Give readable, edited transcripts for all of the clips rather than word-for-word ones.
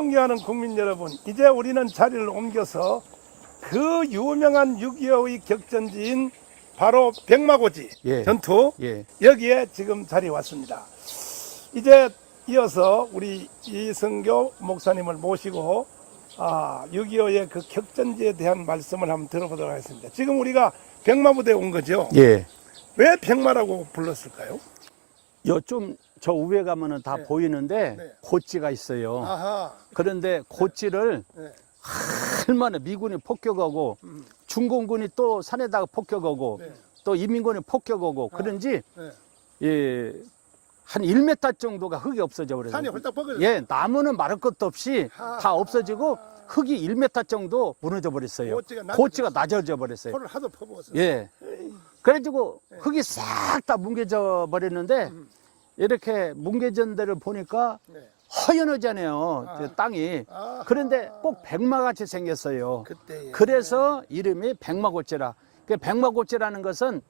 존경하는 국민 여러분, 이제 우리는 자리를 옮겨서 그 유명한 6.25의 격전지인 바로 백마고지 예. 전투 예. 여기에 지금 자리에 왔습니다. 이제 이어서 우리 이성교 목사님을 모시고 6.25의 그 격전지에 대한 말씀을 한번 들어보도록 하겠습니다. 지금 우리가 백마부대에 온 거죠? 예. 왜 백마라고 불렀을까요? 요 좀 저 우에 가면은 다 네. 보이는데 네. 고지가 있어요. 아하. 그런데 고지를 네. 얼마나 미군이 폭격하고 중공군이 또 산에다가 폭격하고 네. 또 인민군이 폭격하고 그런지 네. 예, 한 1m 정도가 흙이 없어져 버려요. 산이 홀딱 벗겨졌어요. 예, 나무는 마를 것도 없이 아. 다 없어지고 흙이 1m 정도 무너져 버렸어요. 고지가 낮아져 버렸어요. 코를 하도 퍼부었어요. 예. 그래가지고 흙이 싹 다 뭉개져 버렸는데 이렇게 뭉개진 데를 보니까 네. 허연하잖아요. 아. 그 땅이. 아하. 그런데 꼭 백마같이 생겼어요. 그때 그래서 이름이 백마고지라. 그 백마고지라는 것은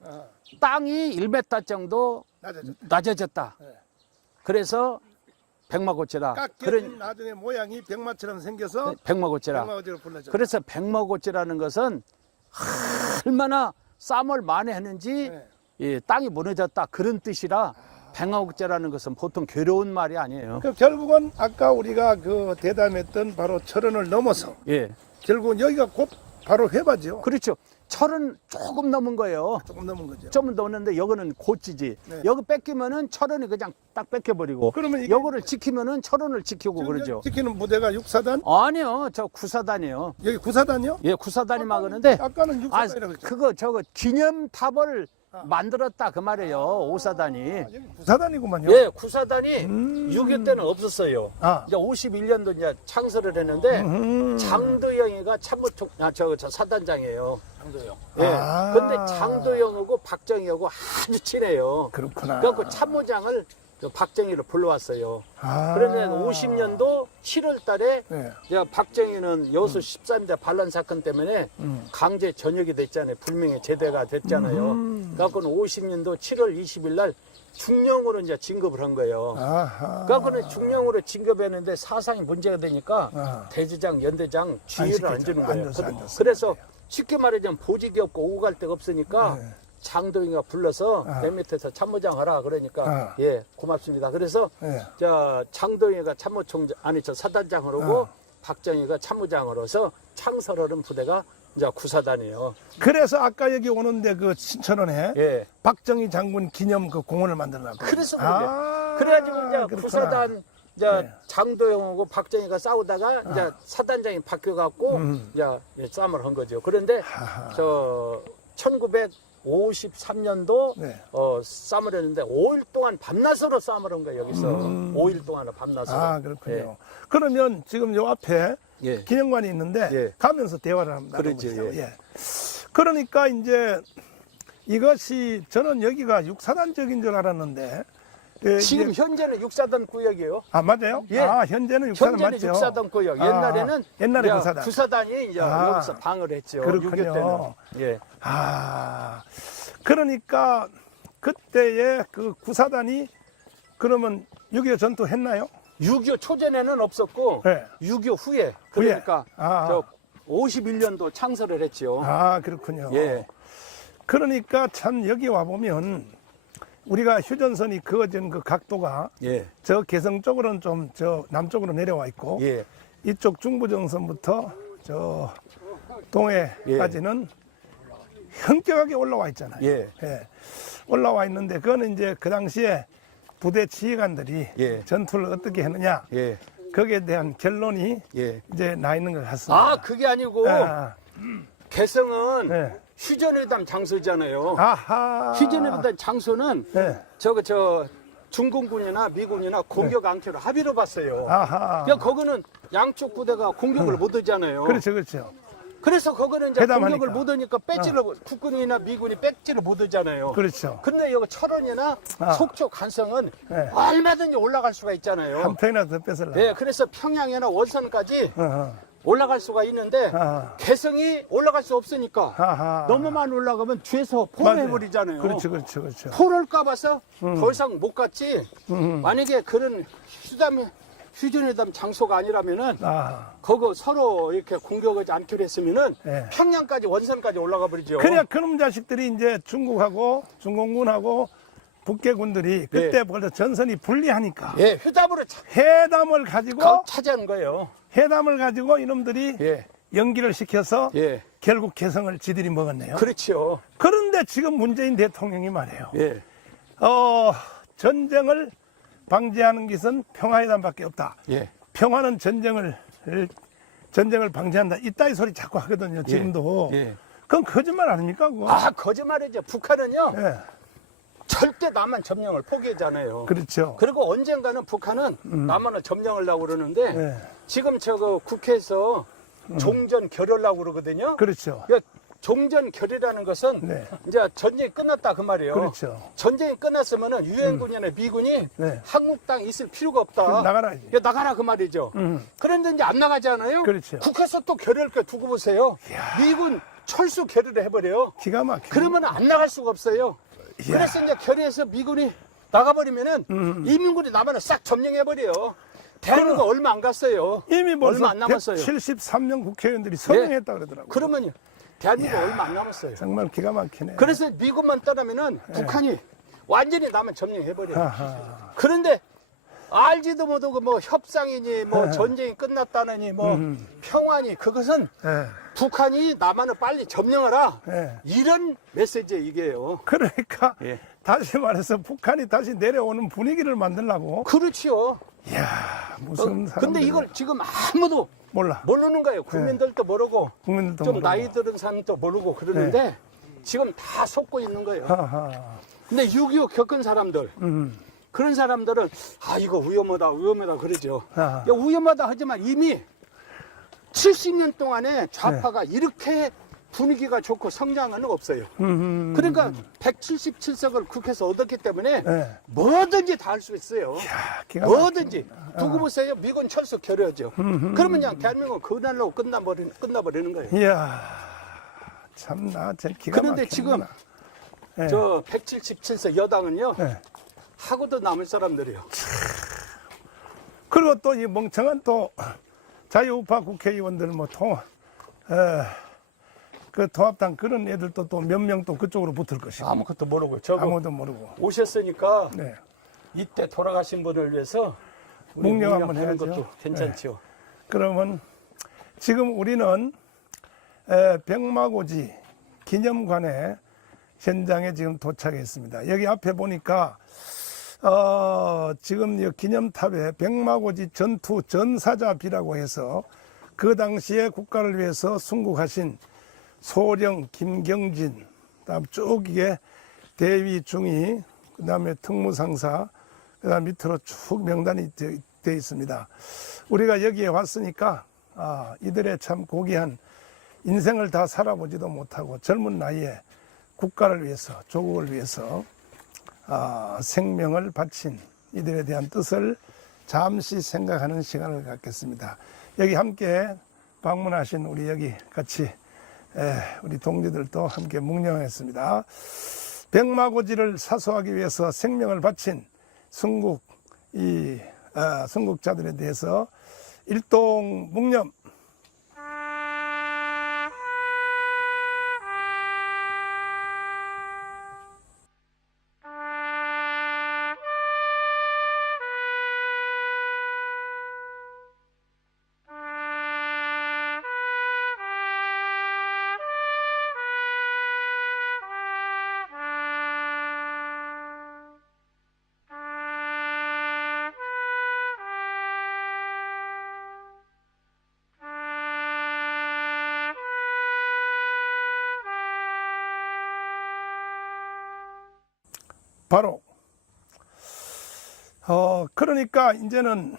땅이 1m 정도 낮아졌다. 낮아졌다. 네. 그래서 백마고지라. 깎여진 나중에 모양이 백마처럼 생겨서 백마고지라. 백마고지로 불러졌다. 그래서 백마고지라는 것은 얼마나 쌈을 많이 했는지 네. 이 땅이 무너졌다 그런 뜻이라 백마고지라는 것은 보통 괴로운 말이 아니에요. 그 결국은 아까 우리가 그 대담했던 바로 철원을 넘어서 예, 결국은 여기가 곧 바로 회바죠. 그렇죠. 철은 조금 넘은 거예요. 조금 넘은 거죠. 좀 넘었는데 여기는 고지지. 네. 여기 뺏기면은 철원이 그냥 딱 뺏겨버리고. 그러면 이게 여기를 지키면은 철원을 지키고 지금 그러죠. 지키는 부대가 6사단? 아니요, 저 구사단이요. 여기 9사단이요? 예, 구사단이 막았는데. 아까는 아, 6사단이라고 했죠. 그거 저거 기념탑을 아. 만들었다 그 말이에요. 오사단이. 여기 9사단이구만요. 예, 구사단이 6.25 때는 없었어요. 아. 이제 51년도 이제 창설을 했는데 장도영이가 참모총, 저 사단장이에요. 장도영. 예. 아. 근데 장도영하고 박정희하고 아주 친해요. 그렇구나. 그래갖고 참모장을 저 박정희를 불러왔어요. 아. 그러면 50년도 7월 달에 네. 박정희는 여수 13대 반란 사건 때문에 강제 전역이 됐잖아요. 불명예 제대가 됐잖아요. 그래갖고는 50년도 7월 20일 날 중령으로 이제 진급을 한 거예요. 아하. 그래갖고는 중령으로 진급했는데 사상이 문제가 되니까 아. 대주장, 연대장 지휘를 안 주는 거예요. 앉았어. 그래서 쉽게 말하자면 보직이 없고 오고 갈 데가 없으니까 네. 장도영이가 불러서 아. 내 밑에서 참모장 하라 그러니까 아. 예 고맙습니다. 그래서 네. 저 장도영이가 참모총장 아니 저 사단장으로 오고 아. 박정희가 참모장으로서 창설하는 부대가 이제 구사단이에요. 그래서 아까 여기 오는데 그 신천원에 예. 박정희 장군 기념 그 공원을 만들어놨고. 그래서 그래요. 그래가지고 이제 그렇구나. 구사단 이제 네. 장도영하고 박정희가 싸우다가 이제 사단장이 바뀌어갖고 이제 싸움을 한 거죠. 그런데 하하. 저 1953년도 네. 싸움을 했는데 5일 동안 밤낮으로 싸움을 한 거예요. 여기서 5일 동안 밤낮으로. 아, 그렇군요. 그러면 지금 요 앞에 예. 기념관이 있는데 예. 가면서 대화를 한번 그렇죠, 나눠보죠. 예. 예. 그러니까 이제 이것이 저는 여기가 6사단적인 줄 알았는데 예, 지금 이제- 현재는 6사단 구역이에요. 아 맞아요? 예. 아 현재는 6사단 현재는 맞죠? 6사단 구역. 아, 옛날에는 옛날에 이제 9사단. 구사단이 이제 아, 여기서 방을 했죠. 그렇군요. 6.25 때는. 예. 아 그러니까 그때의 그 9사단이 그러면 6.25 전투 했나요? 6.25 초전에는 없었고 네. 6.25 후에 그러니까 아. 저 51년도 창설을 했죠. 아 그렇군요. 예. 그러니까 참 여기 와 보면 우리가 휴전선이 그어진 그 각도가 예. 저 개성 쪽으로는 좀 저 남쪽으로 내려와 있고 예. 이쪽 중부정선부터 저 동해까지는 현격하게 올라와 있잖아요. 예. 올라와 있는데 그거는 이제 그 당시에 부대 지휘관들이 예. 전투를 어떻게 했느냐 예. 거기에 대한 결론이 예. 이제 나 있는 것 같습니다. 아, 그게 아니고 아, 개성은 네. 휴전회담 장소잖아요. 아하. 휴전회담 장소는 네. 저 중공군이나 미군이나 공격 않기로 합의를 봤어요. 아하. 그러니까 거기는 양쪽 부대가 공격을 못 하잖아요. 그렇죠, 그렇죠. 그래서 거기는 이제 회담하니까. 공격을 못 하니까 배지를 국군이나 미군이 배지를 못 하잖아요. 그렇죠. 근데 여기 철원이나 아. 속초 간성은 네. 얼마든지 올라갈 수가 있잖아요. 한 편이라도 더 뺏을라. 네, 그래서 평양이나 원산까지 어허. 올라갈 수가 있는데 아하. 개성이 올라갈 수 없으니까 아하. 너무 많이 올라가면 뒤에서 맞아요. 포로해버리잖아요. 그렇죠, 그렇죠, 그렇죠. 포를 까봐서 더 이상 못 갔지. 만약에 그런 휴전회담 장소가 아니라면은 아. 그거 서로 이렇게 공격하지 않기로 했으면은 예. 평양까지 원산까지 올라가 버리죠. 그래야 그놈 자식들이 이제 중국하고 중공군하고 북계군들이 그때 예. 벌써 전선이 불리하니까 예, 회담으로 회담을 가지고 차지한 거예요. 회담을 가지고 이놈들이 예, 연기를 시켜서 예, 결국 개성을 지들이 먹었네요. 그렇죠. 그런데 지금 문재인 대통령이 말해요. 예, 전쟁을 방지하는 것은 평화회담밖에 없다. 예, 평화는 전쟁을 방지한다. 이따위 소리 자꾸 하거든요. 지금도. 예. 그건 거짓말 아닙니까? 그거? 아, 거짓말이죠. 북한은요, 예. 절대 남한 점령을 포기하잖아요. 그렇죠. 그리고 언젠가는 북한은 남한을 점령하려고 그러는데 예. 지금 저거 국회에서 종전 결의하려고 그러거든요. 그렇죠. 그러니까 종전 결의라는 것은 네. 이제 전쟁이 끝났다 그 말이에요. 그렇죠. 전쟁이 끝났으면은 유엔군이나 미군이 네. 한국 땅에 있을 필요가 없다. 그럼 나가라지. 그러니까 나가라 그 말이죠. 그런데 이제 안 나가잖아요. 그렇죠. 국회에서 또 결의를 두고 보세요. 미군 철수 결의를 해버려요. 기가 막히네. 그러면 안 나갈 수가 없어요. 이야. 그래서 이제 결의해서 미군이 나가버리면은 이민군이 남한을 싹 점령해버려요. 대한민국 얼마 안 갔어요. 이미 벌써 얼마 안 남았어요. 173명 국회의원들이 서명했다 그러더라고요. 그러면요. 대한민국 얼마 안 남았어요. 정말 기가 막히네. 그래서 미국만 떠나면은 북한이 완전히 남한 점령해버려요. 아하. 그런데 알지도 못하고 뭐 협상이니 뭐 전쟁이 끝났다느니 뭐 평화니 그것은 예. 북한이 남한을 빨리 점령하라. 예. 이런 메시지 이게요. 그러니까 예. 다시 말해서 북한이 다시 내려오는 분위기를 만들려고. 그렇지요. 이야 무슨 사람. 근데 이걸 지금 아무도 몰라. 모르는 거예요. 국민들도 모르고 국민들도 좀 모르고. 나이 들은 사람도 모르고 그러는데 지금 다 속고 있는 거예요. 하하. 근데 6.25 겪은 사람들 그런 사람들은 아 이거 위험하다 그러죠. 아하. 야, 위험하다 하지만 이미 70년 동안에 좌파가 이렇게 분위기가 좋고 성장은 없어요. 그러니까 177석을 국회에서 얻었기 때문에 네. 뭐든지 다 할 수 있어요. 야, 기가 뭐든지. 두고 보세요. 미군 철수 결의하죠. 그러면 그냥 대한민국은 그날로 끝나버리는 거예요. 이야 참나 참 기가 그런데 지금 막히는구나. 예. 저 177석 여당은요. 예. 하고도 남을 사람들이요. 그리고 또 이 멍청한 또 자유우파 국회의원들 그 통합당 그런 애들도 또 몇 명 또 그쪽으로 붙을 것이고 아무것도 모르고 저거 아무도 모르고. 오셨으니까 네. 이때 돌아가신 분을 위해서 우리 묵념 한번 묵념하는 해야죠. 것도 괜찮죠. 그러면 지금 우리는 백마고지 기념관에 현장에 지금 도착했습니다. 여기 앞에 보니까 지금 이 기념탑에 백마고지 전투 전사자비라고 해서 그 당시에 국가를 위해서 순국하신 소령, 김경진, 그다음 쭉 이게 대위, 중위, 그다음에 특무상사, 그다음 밑으로 쭉 명단이 되어 있습니다. 우리가 여기에 왔으니까 이들의 참 고귀한 인생을 다 살아보지도 못하고 젊은 나이에 국가를 위해서, 조국을 위해서 생명을 바친 이들에 대한 뜻을 잠시 생각하는 시간을 갖겠습니다. 여기 함께 방문하신 우리 여기 같이 우리 동지들도 함께 묵념했습니다. 백마고지를 사수하기 위해서 생명을 바친 순국자들에 대해서 일동 묵념. 바로 그러니까 이제는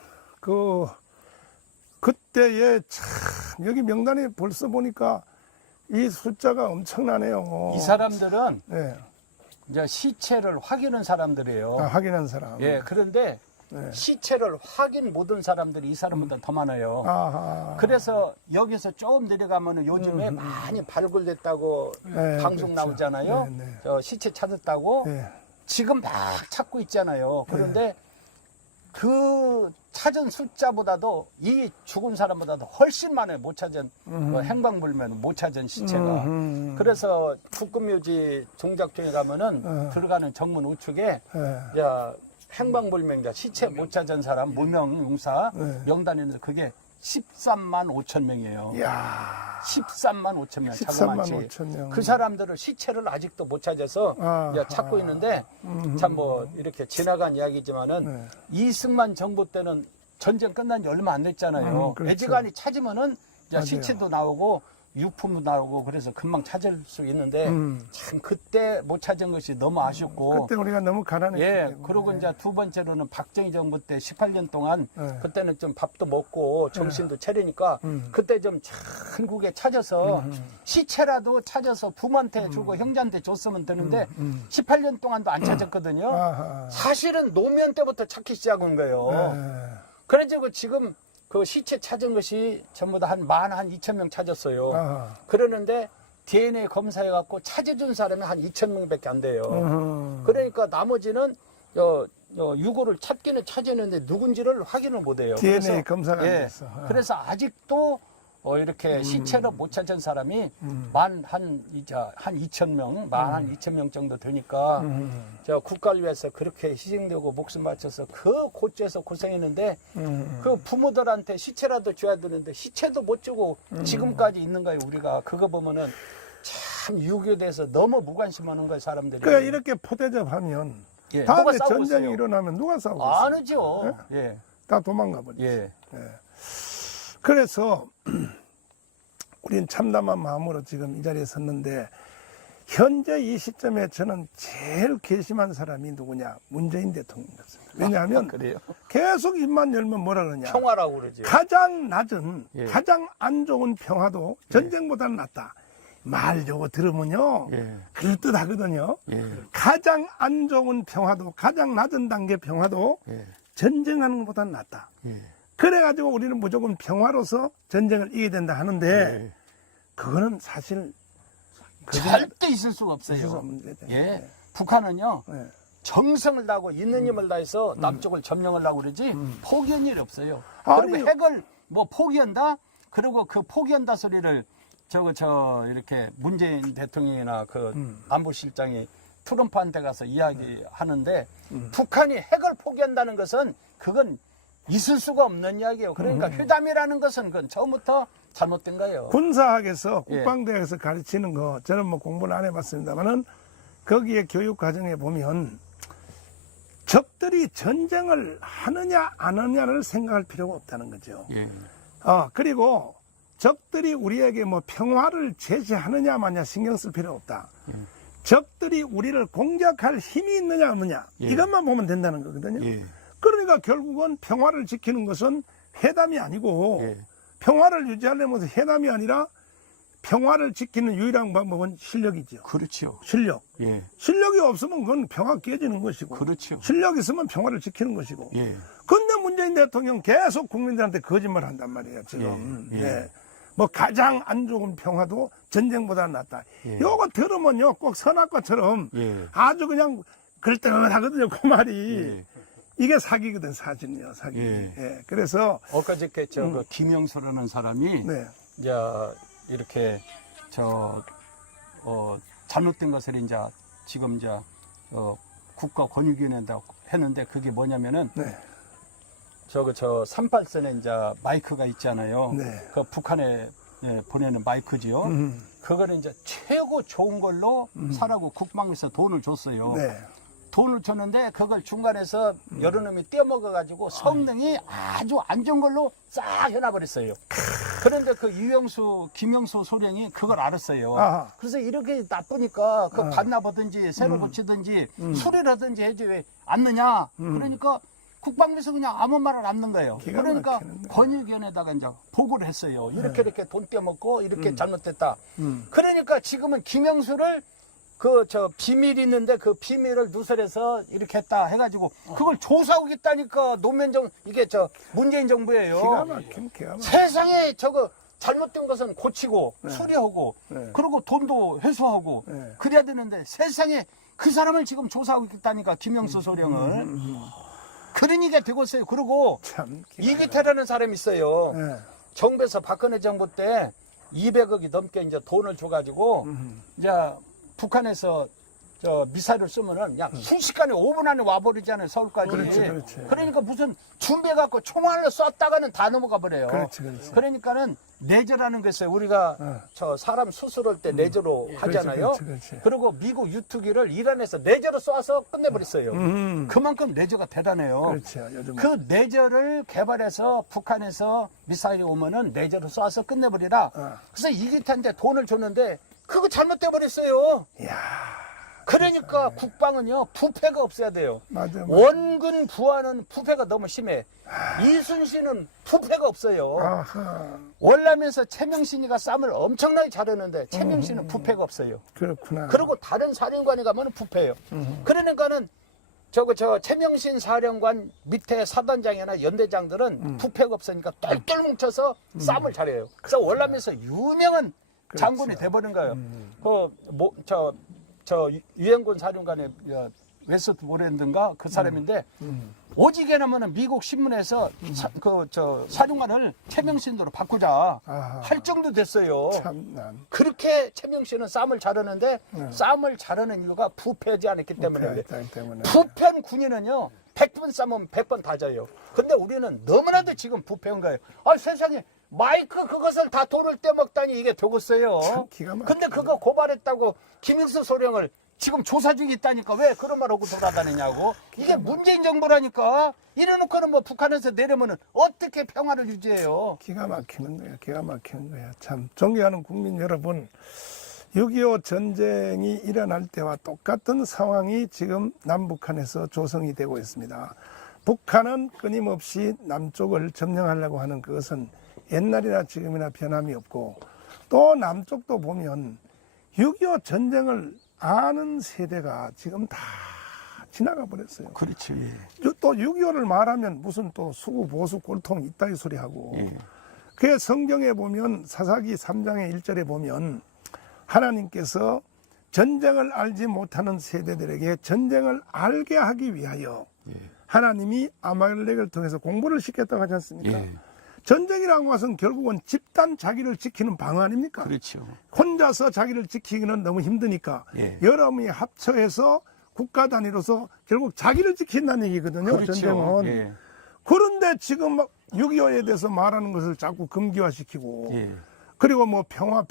그때에 참 여기 명단에 벌써 보니까 이 숫자가 엄청나네요. 이 사람들은 네. 이제 시체를 확인한 사람들이에요. 확인한 사람. 예, 그런데 네. 시체를 확인 못한 사람들이 이 사람보다 더 많아요. 아하. 그래서 여기서 조금 내려가면은 요즘에 많이 발굴됐다고 네, 방송 그렇죠. 나오잖아요. 네. 저 시체 찾았다고 네. 지금 막 찾고 있잖아요. 그런데 그 찾은 숫자보다도 이 죽은 사람보다도 훨씬 많아요. 못 찾은 행방불명 못 찾은 시체가. 그래서 국금묘지 종작중에 가면은 들어가는 정문 우측에 야, 행방불명자 시체 못 찾은 사람 무명용사 명단에 있는데 그게 13만 5천 명이에요. 이야. 13만 5천 명. 13만 자그마치. 5천 명. 그 사람들을 시체를 아직도 못 찾아서 이제 찾고 있는데 참 뭐 이렇게 지나간 이야기지만은 이승만 정부 때는 전쟁 끝난 지 얼마 안 됐잖아요. 그렇죠. 애지간히 찾으면은 이제 맞아요. 시체도 나오고 유품도 나오고 그래서 금방 찾을 수 있는데 참 그때 못 찾은 것이 너무 아쉽고 그때 우리가 너무 가난했기 예, 때문에. 그리고 이제 두 번째로는 박정희 정부 때 18년 동안 그때는 좀 밥도 먹고 정신도 차리니까 그때 좀 한국에 찾아서 시체라도 찾아서 부모한테 주고 형제한테 줬으면 되는데 18년 동안도 안 찾았거든요. 아하. 사실은 노무현 때부터 찾기 시작한 거예요. 그래가지고 지금 그 시체 찾은 것이 전부 다 한 2천 명 찾았어요. 아하. 그러는데 DNA 검사해갖고 찾아준 사람이 한 2천 명밖에 안 돼요. 그러니까 나머지는 유고를 찾기는 찾았는데 누군지를 확인을 못해요. DNA 검사가 안 예, 됐어. 그래서 아직도 이렇게 시체로 못 찾은 사람이 한 2천 명, 한 2천 명 정도 되니까 저 국가를 위해서 그렇게 희생되고 목숨 바쳐서 그 고초에서 고생했는데 그 부모들한테 시체라도 줘야 되는데 시체도 못 주고 지금까지 있는 거예요. 우리가 그거 보면은 참 6.25에 대해서 너무 무관심하는 거예요, 사람들이. 그러니까 이렇게 포대접하면 예, 다음에 누가 싸우고 전쟁이 있어요? 일어나면 누가 싸우고 안 있어요? 하죠. 예. 다 도망가 버리죠. 예. 그래서 우린 참담한 마음으로 지금 이 자리에 섰는데 현재 이 시점에 저는 제일 괘씸한 사람이 누구냐? 문재인 대통령이었습니다. 왜냐하면 그래요? 계속 입만 열면 뭐라 그러냐? 평화라고 그러죠. 가장 낮은, 예. 가장 안 좋은 평화도 전쟁보다는 낫다. 말 요거 들으면요. 예. 그럴듯하거든요. 예. 가장 안 좋은 평화도, 가장 낮은 단계 평화도 예. 전쟁하는 것보다는 낫다. 예. 그래가지고 우리는 무조건 평화로서 전쟁을 이겨야 된다 하는데 예. 그거는 사실 절대 있을 수가 없어요. 있을 수 없는 거죠. 예. 북한은요, 네. 정성을 다하고 있는 힘을 다해서 남쪽을 점령하려고 그러지, 포기한 일이 없어요. 아니, 그리고 핵을 뭐 포기한다? 그리고 그 포기한다 소리를 이렇게 문재인 대통령이나 그 안보실장이 트럼프한테 가서 이야기하는데, 북한이 핵을 포기한다는 것은 그건 있을 수가 없는 이야기예요. 그러니까 회담이라는 것은 그건 처음부터 잘못된 거예요. 군사학에서 예. 국방대학에서 가르치는 거 저는 뭐 공부는 안 해봤습니다만은 거기에 교육 과정에 보면 적들이 전쟁을 하느냐 안 하느냐를 생각할 필요가 없다는 거죠. 예. 그리고 적들이 우리에게 뭐 평화를 제시하느냐 마냐 신경 쓸 필요 없다. 적들이 우리를 공격할 힘이 있느냐 없느냐 예. 이것만 보면 된다는 거거든요. 예. 그러니까 결국은 평화를 지키는 것은 회담이 아니고 예. 평화를 유지하려면 회담이 아니라 평화를 지키는 유일한 방법은 실력이죠. 그렇죠. 실력. 예. 실력이 없으면 그건 평화 깨지는 것이고 그렇죠. 실력이 있으면 평화를 지키는 것이고 예. 근데 문재인 대통령 계속 국민들한테 거짓말 한단 말이에요 지금. 예. 예. 뭐 가장 안 좋은 평화도 전쟁보다 낫다. 예. 요거 들으면요 꼭 선악과처럼 예. 아주 그냥 그럴듯하거든요 그 말이. 예. 이게 사기거든 사실은요 사기. 예. 예. 그래서 엊그저께 그 김영수라는 사람이 네. 이제 이렇게 잘못된 것을 이제 지금 이제 국가권익위원회에다 했는데 그게 뭐냐면은 네. 38선에 이제 마이크가 있잖아요. 네. 그 북한에 보내는 마이크지요. 그거를 이제 최고 좋은 걸로 사라고 국방에서 돈을 줬어요. 네. 돈을 줬는데 그걸 중간에서 여러 놈이 떼어먹어가지고 성능이 아주 안 좋은 걸로 싹 해놔버렸어요. 그런데 그 김영수 소령이 그걸 알았어요. 아하. 그래서 이렇게 나쁘니까 그 반납하든지 새로 고치든지 수리를 하든지 해지 왜 않느냐. 그러니까 국방부에서 그냥 아무 말을 안 넣는 거예요. 기가 그러니까 막히는데. 권익위원회에다가 이제 보고를 했어요. 이렇게 돈 떼먹고 이렇게 잘못됐다. 그러니까 지금은 김영수를 비밀이 있는데 그 비밀을 누설해서 이렇게 했다 해가지고 그걸 조사하고 있다니까 이게 문재인 정부예요. 기가 막힌 기가 막힌. 세상에 잘못된 것은 고치고 수리하고 네. 그리고 돈도 회수하고 네. 그래야 되는데 세상에 그 사람을 지금 조사하고 있다니까 김영수 소령을. 그러니까 되고 있어요. 그리고 참 이기태라는 사람이 있어요. 예. 정부에서 박근혜 정부 때 200억이 넘게 이제 돈을 줘가지고 이제 북한에서 저 미사일을 쓰면은 그냥 순식간에 5분 안에 와버리잖아요, 서울까지. 그렇지. 그러니까 무슨 준비해갖고 총알로 쐈다가는 다 넘어가 버려요. 그렇지. 그러니까는 내저라는 게 있어요. 우리가 저 사람 수술할 때 내저로 하잖아요. 그렇지. 그리고 미국 유투기를 이란에서 내저로 쏴서 끝내버렸어요. 그만큼 내저가 대단해요. 그렇죠. 요즘 그 내저를 개발해서 북한에서 미사일이 오면은 내저로 쏴서 끝내버리라. 그래서 이기태한테 돈을 줬는데 그거 잘못돼 버렸어요. 야, 그러니까 국방은요 부패가 없어야 돼요. 맞아. 원군 부하는 부패가 너무 심해. 이순신은 부패가 없어요. 아하. 월남에서 최명신이가 쌈을 엄청나게 잘했는데 최명신은 부패가 없어요. 그렇구나. 그리고 다른 사령관이 가면 부패예요. 그러니까는 저 최명신 사령관 밑에 사단장이나 연대장들은 부패가 없으니까 똘똘 뭉쳐서 쌈을 잘해요. 그래서 월남에서 유명한 장군이 돼버린 거예요. 저 유엔군 사령관의 웨스트 모랜드인가 그 사람인데 오지게나면은 미국 신문에서 사령관을 최명신으로 바꾸자 아하. 할 정도 됐어요. 참난. 그렇게 최명신은 쌈을 잘하는데 쌈을 잘하는 이유가 부패하지 않았기 때문에. 부패한 군인은요 100번 싸면 100번 다 져요. 근데 우리는 너무나도 지금 부패한 거예요. 아 세상에 마이크 그것을 다 돈을 떼먹다니 이게 되겠어요. 기가 막히네. 근데 그거 고발했다고 김일수 소령을 지금 조사 중에 있다니까 왜 그런 말 하고 돌아다니냐고. 이게 문재인 정부라니까. 이래놓고는 뭐 북한에서 내려면은 어떻게 평화를 유지해요. 기가 막히는 거야. 기가 막히는 거야. 참 존경하는 국민 여러분, 6.25 전쟁이 일어날 때와 똑같은 상황이 지금 남북한에서 조성이 되고 있습니다. 북한은 끊임없이 남쪽을 점령하려고 하는 그것은 옛날이나 지금이나 변함이 없고, 또 남쪽도 보면 6.25 전쟁을 아는 세대가 지금 다 지나가 버렸어요. 그렇지. 또 6.25를 말하면 무슨 또 수구 보수 꼴통 이따위 소리 하고. 그 성경에 보면 사사기 3장의 1절에 보면 하나님께서 전쟁을 알지 못하는 세대들에게 전쟁을 알게 하기 위하여 하나님이 아말렉을 통해서 공부를 시켰다고 하지 않습니까? 전쟁이라는 것은 결국은 집단 자기를 지키는 방어 아닙니까? 그렇죠. 혼자서 자기를 지키기는 너무 힘드니까 여러분이 합쳐해서 국가 단위로서 결국 자기를 지킨다는 얘기거든요. 그렇죠. 전쟁은. 그런데 지금 막 6.25에 대해서 말하는 것을 자꾸 금기화시키고 그리고 뭐 평화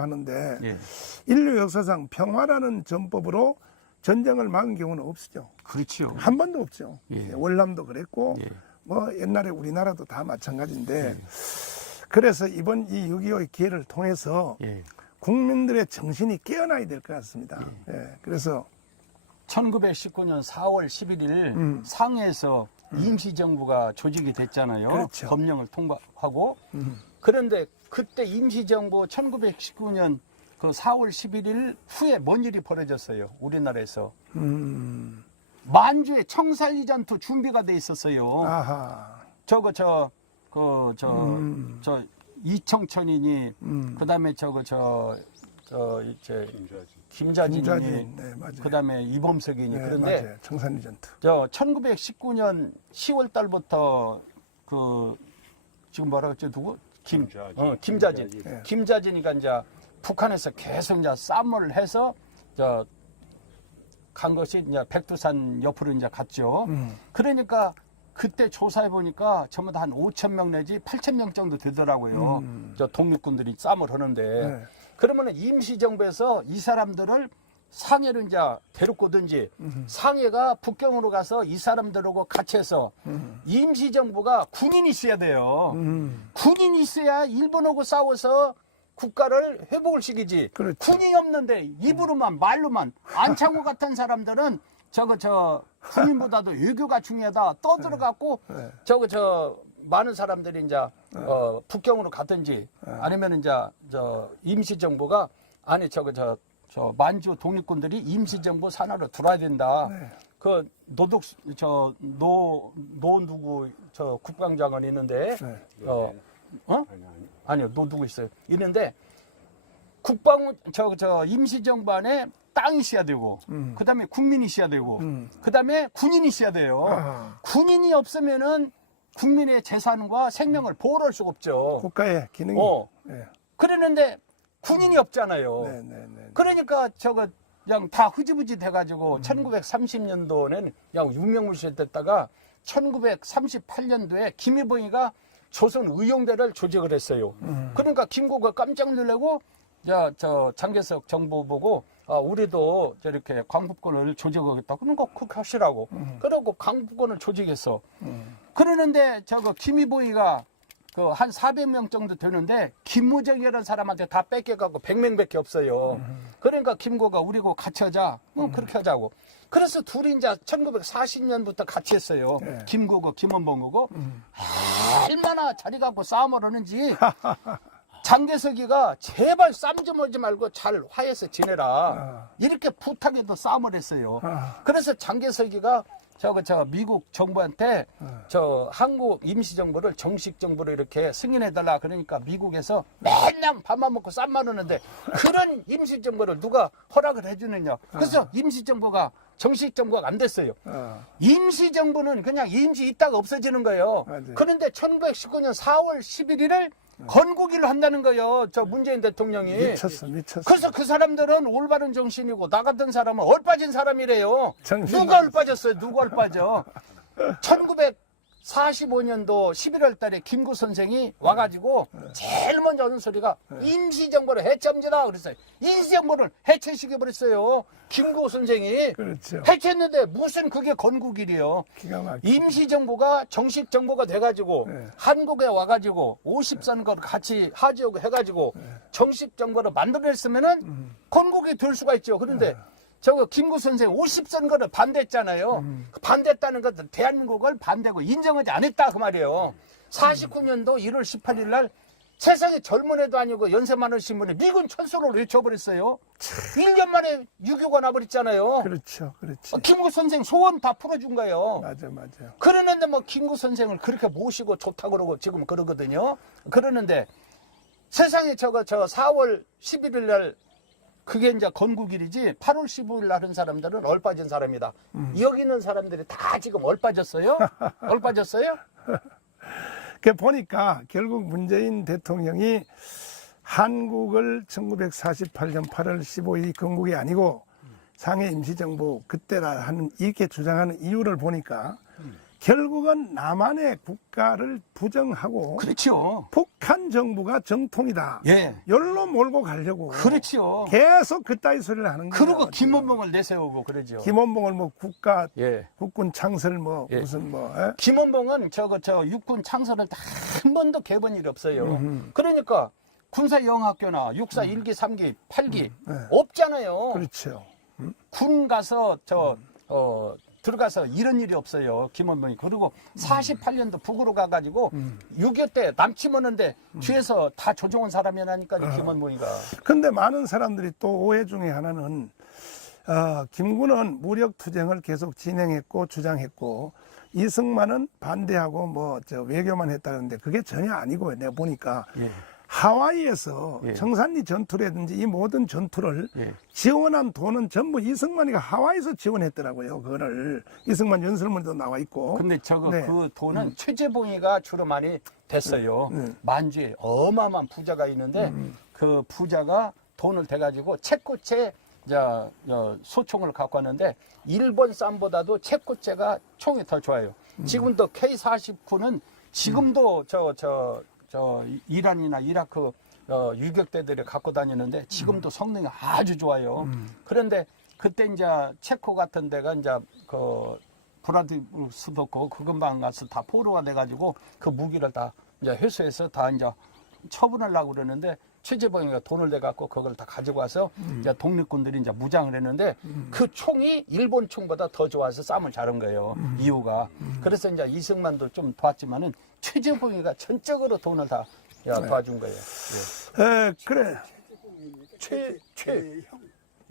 하는데 인류 역사상 평화라는 전법으로 전쟁을 막은 경우는 없죠. 그렇죠. 한 번도 없죠. 월남도 그랬고 뭐 옛날에 우리나라도 다 마찬가지인데 그래서 이번 이 6.25의 기회를 통해서 국민들의 정신이 깨어나야 될 것 같습니다. 그래서 1919년 4월 11일 상해에서 임시정부가 조직이 됐잖아요. 그렇죠. 법령을 통과하고 그런데 그때 임시정부 1919년 그 4월 11일 후에 뭔 일이 벌어졌어요. 우리나라에서. 만주에 청산리 전투 준비가 돼 있었어요. 아하. 이청천이니 그다음에 김자진이 네, 맞아요. 그다음에 이범석이니 네, 그런데 맞아요. 청산리 전투. 1919년 10월 달부터 지금 뭐라 그랬지 누구? 김자진. 네. 김자진이가 이제 북한에서 계속 이제 쌈을 해서 간 것이 이제 백두산 옆으로 이제 갔죠. 그러니까 그때 조사해 보니까 전부 다 한 5,000명 내지 8,000명 정도 되더라고요. 저 독립군들이 쌈을 하는데. 그러면은 임시정부에서 이 사람들을 상해로 이제 데리고든지 상해가 북경으로 가서 이 사람들하고 같이 해서 임시정부가 군인이 있어야 돼요. 군인이 있어야 일본하고 싸워서 국가를 회복을 시키지. 그렇죠. 군인이 없는데 입으로만 말로만 안창호 같은 사람들은 군인보다도 외교가 중요하다 떠들어갖고 많은 사람들이 이제 북경으로 가든지 아니면 이제 임시정부가 아니 만주 독립군들이 임시정부 산하로 들어야 된다. 그 노독 누구 국방장관 있는데 아니요 노 누구 있어요. 있는데 국방 임시정부 안에 땅이 있어야 되고, 그다음에 국민이 있어야 되고, 그다음에 군인이 있어야 돼요. 아. 군인이 없으면은 국민의 재산과 생명을 보호할 수가 없죠. 국가의 기능이. 예. 그랬는데 군인이 없잖아요. 네, 네, 네. 그러니까 그냥 다 흐지부지 돼가지고 1930년도에는 그냥 유명무실 됐다가 1938년도에 김일봉이가 조선 의용대를 조직을 했어요. 그러니까 김구가 깜짝 놀라고 장개석 정부 보고 우리도 저렇게 광복군을 조직하겠다. 그런 거 그렇게 하시라고. 그러고 광복군을 조직했어. 그러는데 김일봉이가 한 400명 정도 되는데 김무정이라는 사람한테 다 뺏겨갖고 100명밖에 없어요. 그러니까 김구가 우리고 같이 하자. 그렇게 하자고. 그래서 둘이 이제 1940년부터 같이 했어요. 네. 김구고 김원봉이고 얼마나 자리 갖고 싸움을 하는지 장개석이가 제발 싸움 좀 하지 말고 잘 화해해서 지내라. 이렇게 부탁해도 싸움을 했어요. 그래서 장개석이가 미국 정부한테 한국 임시정부를 정식 정부로 이렇게 승인해달라 그러니까 미국에서 맨날 밥만 먹고 쌈만 하는데 그런 임시정부를 누가 허락을 해주느냐. 그래서 임시정부가 정식 정부가 안 됐어요. 임시정부는 그냥 임시 있다가 없어지는 거예요. 맞아요. 그런데 1919년 4월 11일을 건국일을 한다는 거예요. 문재인 대통령이. 미쳤어. 그래서 그 사람들은 올바른 정신이고 나 같은 사람은 얼빠진 사람이래요. 정신 누가 얼빠졌어요? 누가 얼빠져? 1945년도 11월 달에 김구 선생이 와가지고 제일 먼저 하는 소리가 임시정부를 해체합니다. 그랬어요. 임시정부를 해체시켜버렸어요. 김구 선생이. 그렇죠. 해체했는데 무슨 그게 건국일이에요. 기가 막히죠. 임시정부가 정식 정부가 돼가지고 네. 한국에 와가지고 50선거 같이 하지하고 해가지고 정식 정부를 만들어냈으면은 건국이 될 수가 있죠. 그런데 김구 선생 50선거를 반대했잖아요. 반대했다는 것은 대한민국을 반대고 인정하지 않았다 그 말이에요. 49년도 1월 18일 날 세상에 젊은 애도 아니고 연세 많으신 분이 미군 천수를 외쳐버렸어요. 1년 만에 6.25가 나버렸잖아요. 그렇죠. 김구 선생 소원 다 풀어준 거예요. 맞아요. 그러는데 김구 선생을 그렇게 모시고 좋다 그러고 지금 그러거든요. 그러는데 세상에 4월 11일 날 그게 이제 건국일이지 8월 15일 날 한 사람들은 얼빠진 사람이다. 여기 있는 사람들이 다 지금 얼빠졌어요? 얼빠졌어요? 그 보니까 결국 문재인 대통령이 한국을 1948년 8월 15일 건국이 아니고 상해 임시정부 그때라 하는 이렇게 주장하는 이유를 보니까 결국은 남한의 국가를 부정하고 그렇죠. 북한 정부가 정통이다. 예. 열로 몰고 가려고 그렇죠. 계속 그따위 소리를 하는 거예요. 그리고 김원봉을 내세우고 그러죠. 김원봉을 국가 예. 국군 창설 예. 무슨 김원봉은 육군 창설을 다 한 번도 개본 일이 없어요. 그러니까 군사영학교나 육사 1기, 3기, 8기 없잖아요. 그렇죠. 군 가서 들어가서 이런 일이 없어요. 김원봉이. 그리고 48년도 북으로 가가지고 6.25 때 남침 오는데 뒤에서 다 조종한 사람이라니까요. 김원봉이가. 근데 많은 사람들이 또 오해 중에 하나는 김구는 무력투쟁을 계속 진행했고 주장했고 이승만은 반대하고 외교만 했다는데 그게 전혀 아니고 내가 보니까 예. 하와이에서 예. 청산리 전투라든지 이 모든 전투를 예. 지원한 돈은 전부 이승만이가 하와이에서 지원했더라고요. 그거를 이승만 연설문도 나와 있고. 근데 네. 그 돈은 최재봉이가 주로 많이 됐어요. 만주에 어마어마한 부자가 있는데 그 부자가 돈을 대가지고 체코체 소총을 갖고 왔는데 일본 쌈보다도 체코체가 총이 더 좋아요. 지금도 K-49는 지금도 이란이나 이라크 유격대들이 갖고 다니는데 지금도 성능이 아주 좋아요. 그런데 그때 이제 체코 같은 데가 이제 브라디스토크 그 근방 가서 다 포로가 돼가지고 그 무기를 다 이제 회수해서 다 이제 처분하려고 그러는데 최재봉이가 돈을 내갖고 그걸 다 가지고 와서 이제 독립군들이 이제 무장을 했는데 그 총이 일본 총보다 더 좋아서 싸움을 잘한 거예요. 이유가. 그래서 이제 이승만도 좀 도왔지만은 최재봉이가 전적으로 돈을 다 도와준 거예요. 예. 그래.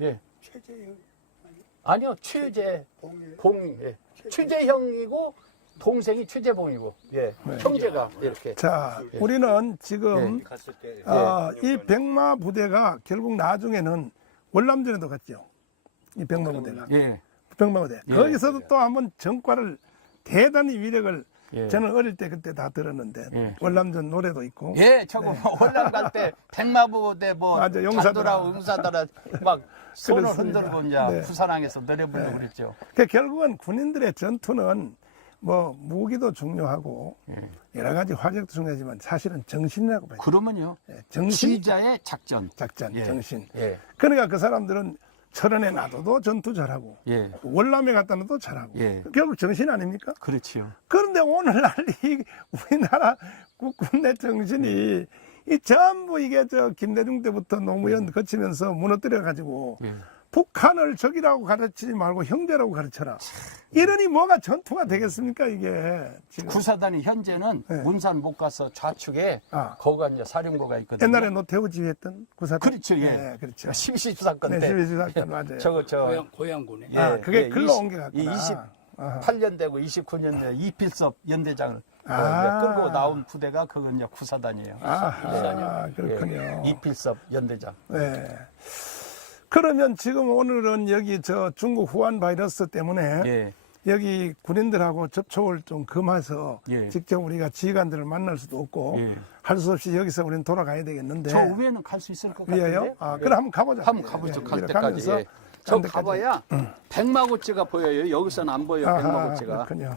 예. 최재형 아니요, 최재봉. 예. 최재형이고 동생이 최재봉이고, 예, 네. 형제가 이렇게. 자, 우리는 지금 갔을 때 이 백마 부대가 결국 나중에는 월남전에도 갔죠. 이 백마 부대가. 예, 백마 부대. 예. 거기서도 또 한번 전과를 대단히 위력을 예. 저는 어릴 때 그때 다 들었는데 예. 월남전 노래도 있고. 예, 저거 월남 갈 때 백마부대 뭐 맞아, 용사들아. 잔돌하고 용사들아 막 손을 그렇습니다. 흔들고 이제 네. 부산항에서 노래 부르고 그랬죠. 그러니까 결국은 군인들의 전투는 뭐 무기도 중요하고 예. 여러 가지 화력도 중요하지만 사실은 정신이라고 봐요. 그러면요, 정신 지휘자의 작전. 작전, 예. 정신. 예, 그러니까 그 사람들은 철원에 놔둬도 전투 잘하고 예, 월남에 갖다 놔도 잘하고 예. 결국 정신 아닙니까? 그렇지요. 그런데 오늘날 이 우리나라 국군의 정신이 이 전부 이게 저 김대중 때부터 노무현 거치면서 무너뜨려 가지고 예. 북한을 적이라고 가르치지 말고 형제라고 가르쳐라. 이러니 뭐가 전투가 되겠습니까 이게 지금. 구사단이 현재는 네. 문산 못 가서 좌측에 아. 거기가 이제 사령부가 있거든요. 옛날에 노태우 지휘했던 구사단. 그렇죠, 예. 네, 그렇죠. 12 사건 네, 때. 12 사건 맞아요. 저거 고향군에 예, 아, 그게 예, 글로 20 옮겨갔구나. 28년 되고 29년 돼 이필섭 연대장을 아. 이제 끌고 나온 부대가 그건 이제 구사단이에요. 아, 그렇군요. 예, 이필섭 연대장. 네. 그러면 지금 오늘은 여기 저 중국 후한 바이러스 때문에 예. 여기 군인들하고 접촉을 좀 금해서 예. 직접 우리가 지휘관들을 만날 수도 없고 예. 할 수 없이 여기서 우리는 돌아가야 되겠는데. 저 위에는 갈 수 있을 것 같은데. 위에요? 아, 그럼 한번 가보자. 한번 가보죠. 예, 갈 위로 때까지. 가면서 예. 저 갈 때까지. 가봐야 백마고치가 보여요. 여기서는 안 보여. 아하, 백마고치가. 그렇군요.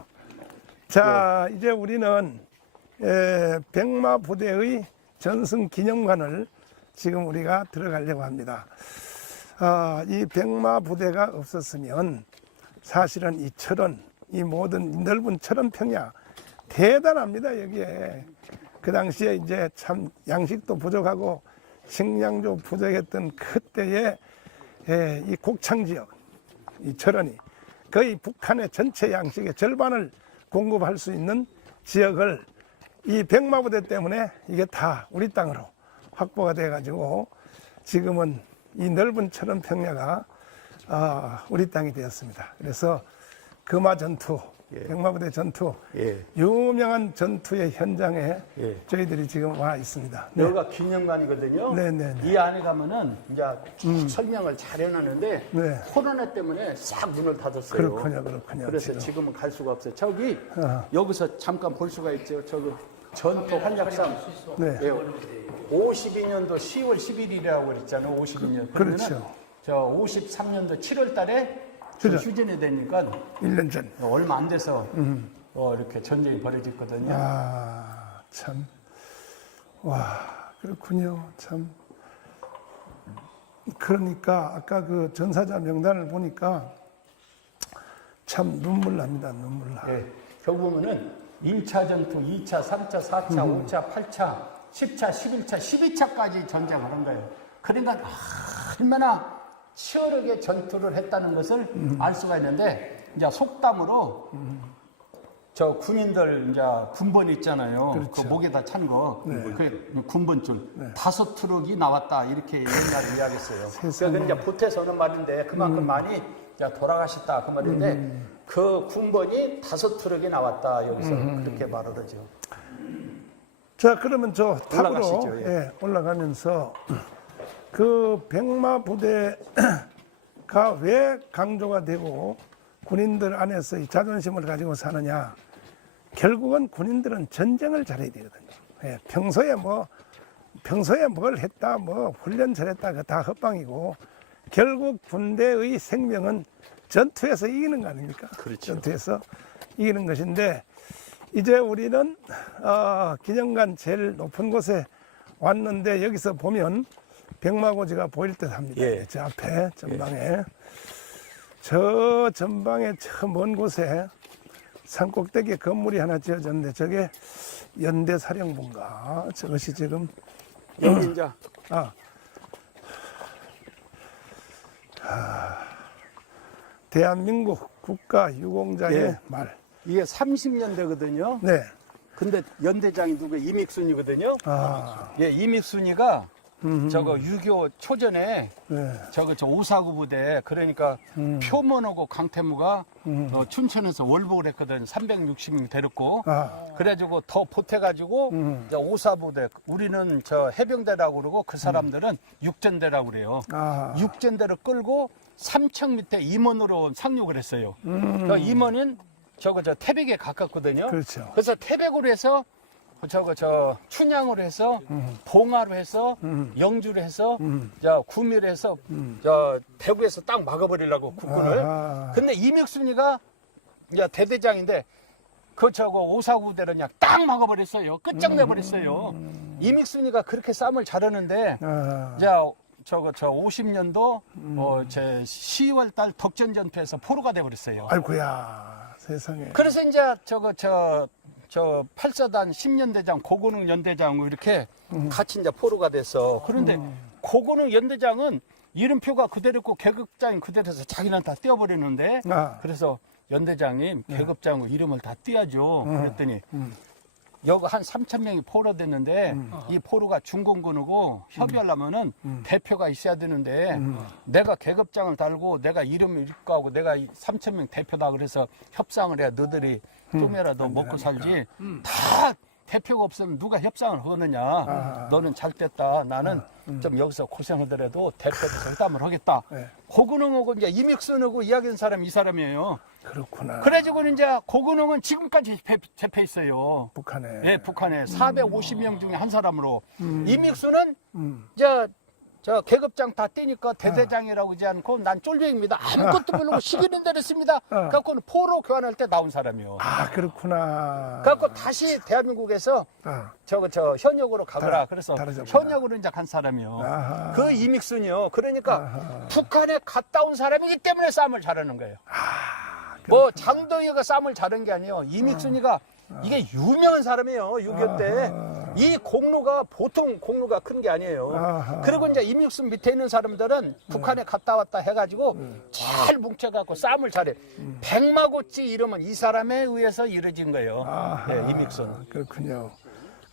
자, 이제 우리는 백마 부대의 전승 기념관을 지금 우리가 들어가려고 합니다. 이 백마 부대가 없었으면 사실은 이 철원, 이 모든 넓은 철원 평야 대단합니다. 여기에 그 당시에 이제 참 양식도 부족하고 식량도 부족했던 그때의 이 곡창 지역, 이 철원이 거의 북한의 전체 양식의 절반을 공급할 수 있는 지역을 이 백마 부대 때문에 이게 다 우리 땅으로 확보가 돼 가지고 지금은 이 넓은 철원 평야가 우리 땅이 되었습니다. 그래서 금화 전투, 백마 부대 전투, 예. 유명한 전투의 현장에 예. 저희들이 지금 와 있습니다. 네. 여기가 기념관이거든요. 네, 네, 네. 이 안에 가면은 이제 쭉 설명을 잘 해놨는데 네. 코로나 때문에 싹 문을 닫았어요. 그렇군요. 그래서 지금은 갈 수가 없어요. 저기 아. 여기서 잠깐 볼 수가 있죠. 저기 전투 활약상 네. 52년도 10월 11일이라고 그랬잖아요. 52년. 그렇죠. 저 53년도 7월 달에 휴전. 휴전이 되니까 1년 전. 얼마 안 돼서 이렇게 전쟁이 벌어졌거든요. 아, 참. 와, 그렇군요. 참. 그러니까 아까 그 전사자 명단을 보니까 참 눈물 납니다. 눈물 나. 예, 결국 보면은 1차 전투, 2차, 3차, 4차, 5차, 8차, 10차, 11차, 12차까지 전쟁을 한 거예요. 그러니까 얼마나 치열하게 전투를 했다는 것을 알 수가 있는데 이제 속담으로 저 군인들 이제 군번 있잖아요. 그렇죠. 그 목에다 찬 거, 네. 그 군번줄 5트럭이 나왔다 이렇게 옛날에 이야기했어요. 세상에. 그래서 이제 보태서는 말인데 그만큼 많이 이제 돌아가셨다 그 말인데 그 군번이 5트럭이 나왔다 여기서 그렇게 말을 하죠. 자, 그러면 저 탑으로 올라가시죠, 예. 예, 올라가면서 그 백마 부대가 왜 강조가 되고 군인들 안에서 이 자존심을 가지고 사느냐? 결국은 군인들은 전쟁을 잘해야 되거든요. 예, 평소에 뭘 했다, 뭐 훈련 잘했다, 그 다 헛방이고 결국 군대의 생명은 전투에서 이기는 거 아닙니까? 그렇죠. 전투에서 이기는 것인데 이제 우리는 기념관 제일 높은 곳에 왔는데 여기서 보면 백마고지가 보일 듯 합니다. 예. 저 앞에 전방에 저 전방에 저 먼 곳에 산 꼭대기에 건물이 하나 지어졌는데 저게 연대사령부인가? 저것이 지금 여기 이제 대한민국 국가 유공자의 예. 말. 이게 30년대거든요. 네. 근데 연대장이 누구 이믹순이거든요. 아, 예, 이믹순이가 저거 6.25 초전에 네. 저거 저 549 부대 그러니까 표문하고 강태무가 춘천에서 월북을 했거든. 360명 데렸고 그래가지고 더 보태가지고 5사부대 우리는 저 해병대라고 그러고 그 사람들은 육전대라고 그래요. 육전대를 끌고 삼청 밑에 임원으로 상륙을 했어요. 그러니까 임원은 저거 저 태백에 가깝거든요. 그렇죠. 그래서 태백으로 해서 저거 저 춘향으로 해서 봉화로 해서 영주로 해서 저 구미로 해서 저 대구에서 딱 막아버리려고 국군을. 근데 이믹순이가 이제 대대장인데 그 저거 549대를 그냥 딱 막아버렸어요. 끝장내버렸어요. 이믹순이가 그렇게 싸움을 잘하는데 자 저거 저 50년도 제 10월 달 덕전 전투에서 포로가 돼버렸어요. 아이고야 세상에. 그래서 이제 저거 저 8사단 10연대장 고건웅 연대장 이렇게 같이 이제 포로가 됐어. 그런데 고건웅 연대장은 이름표가 그대로 있고 계급장이 그대로서 자기는 다 떼어버리는데 그래서 연대장님 계급장으로 이름을 다 떼야죠. 그랬더니 여기 한 3,000명이 포로 됐는데 이 포로가 중공군이고 협의하려면은 대표가 있어야 되는데 내가 계급장을 달고 내가 이름을 읽고 하고 내가 3,000명 대표다 그래서 협상을 해야 너들이 좀이라도 먹고 살지 다 대표가 없으면 누가 협상을 하느냐. 너는 잘 됐다. 나는 좀 여기서 고생하더라도 대표도 절담을 하겠다. 고근홍하고 이제 이믹순하고 이야기한 사람이 이 사람이에요. 그렇구나. 그래가지고 이제 고근홍은 지금까지 잡혀 있어요. 북한에. 예, 북한에 450명 중에 한 사람으로. 이믹순은 저 계급장 다 떼니까 대대장이라고 하지 않고 난 쫄병입니다. 아무것도 모르고 시키는 대로 했습니다. 그래갖고는 포로 교환할 때 나온 사람이요. 그렇구나. 그래갖고 다시 대한민국에서 저 현역으로 가거라. 그래서 현역으로 이제 간 사람이요. 그 이믹순이요. 그러니까 북한에 갔다 온 사람이기 때문에 싸움을 잘하는 거예요. 뭐 장동희가 싸움을 잘한 게 아니에요. 이믹순이가 이게 유명한 사람이에요. 6.25 때. 이 공로가 보통 공로가 큰 게 아니에요. 그리고 이제 이믹순 밑에 있는 사람들은 북한에 갔다 왔다 해가지고 잘 뭉쳐갖고 싸움을 잘해. 백마고치 이름은 이 사람에 의해서 이루어진 거예요. 네, 이믹순. 그렇군요.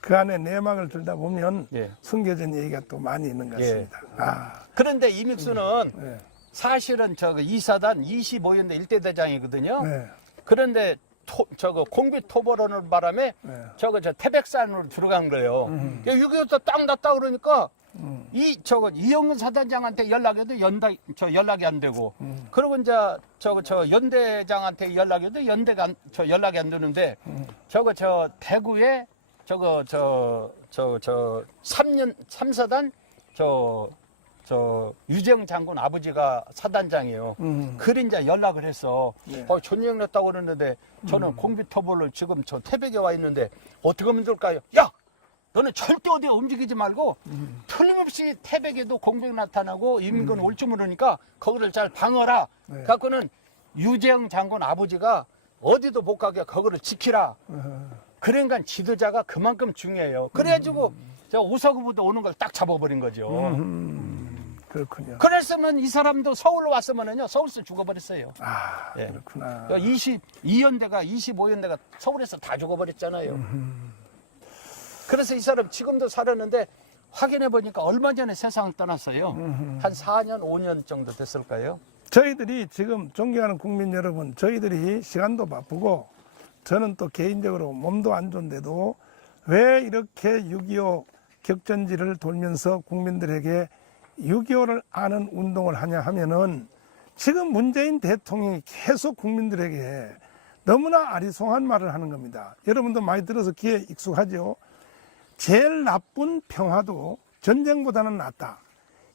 그 안에 내막을 들다 보면 예. 숨겨진 얘기가 또 많이 있는 것 같습니다. 그런데 이믹순은 사실은 저거 2사단 25연대 일대대장이거든요. 그런데 저거 공비 토벌하는 바람에 저거 저 태백산으로 들어간 거예요. 6.25때 딱 났다 그러니까 이영근 사단장한테 연락해도 연락이 안 되고 그리고 이제 저 연대장한테 연락해도 연락이 안 되는데 저 대구에 3사단 유재영 장군 아버지가 사단장이에요. 그래 이제 연락을 했어. 전역 났다고 그러는데 저는 공비터벌로 지금 저 태백에 와 있는데 어떻게 하면 될까요? 야! 너는 절대 어디에 움직이지 말고 틀림없이 태백에도 공병 나타나고 인민군 올 줄 모르니까 거기를 잘 방어라. 갖고는 유재영 장군 아버지가 어디도 못 가게 거기를 지키라. 그러니까 지도자가 그만큼 중요해요. 그래가지고 저 549부대 오는 걸 딱 잡아버린 거죠. 그렇군요. 그랬으면 이 사람도 서울로 왔으면은요, 서울에서 죽어버렸어요. 그렇구나. 22연대가, 25연대가 서울에서 다 죽어버렸잖아요. 그래서 이 사람 지금도 살았는데, 확인해보니까 얼마 전에 세상을 떠났어요. 한 4년, 5년 정도 됐을까요? 저희들이 지금 존경하는 국민 여러분, 저희들이 시간도 바쁘고, 저는 또 개인적으로 몸도 안 좋은데도 왜 이렇게 6.25 격전지를 돌면서 국민들에게 6.25를 아는 운동을 하냐 하면은 지금 문재인 대통령이 계속 국민들에게 너무나 아리송한 말을 하는 겁니다. 여러분도 많이 들어서 귀에 익숙하죠. 제일 나쁜 평화도 전쟁보다는 낫다.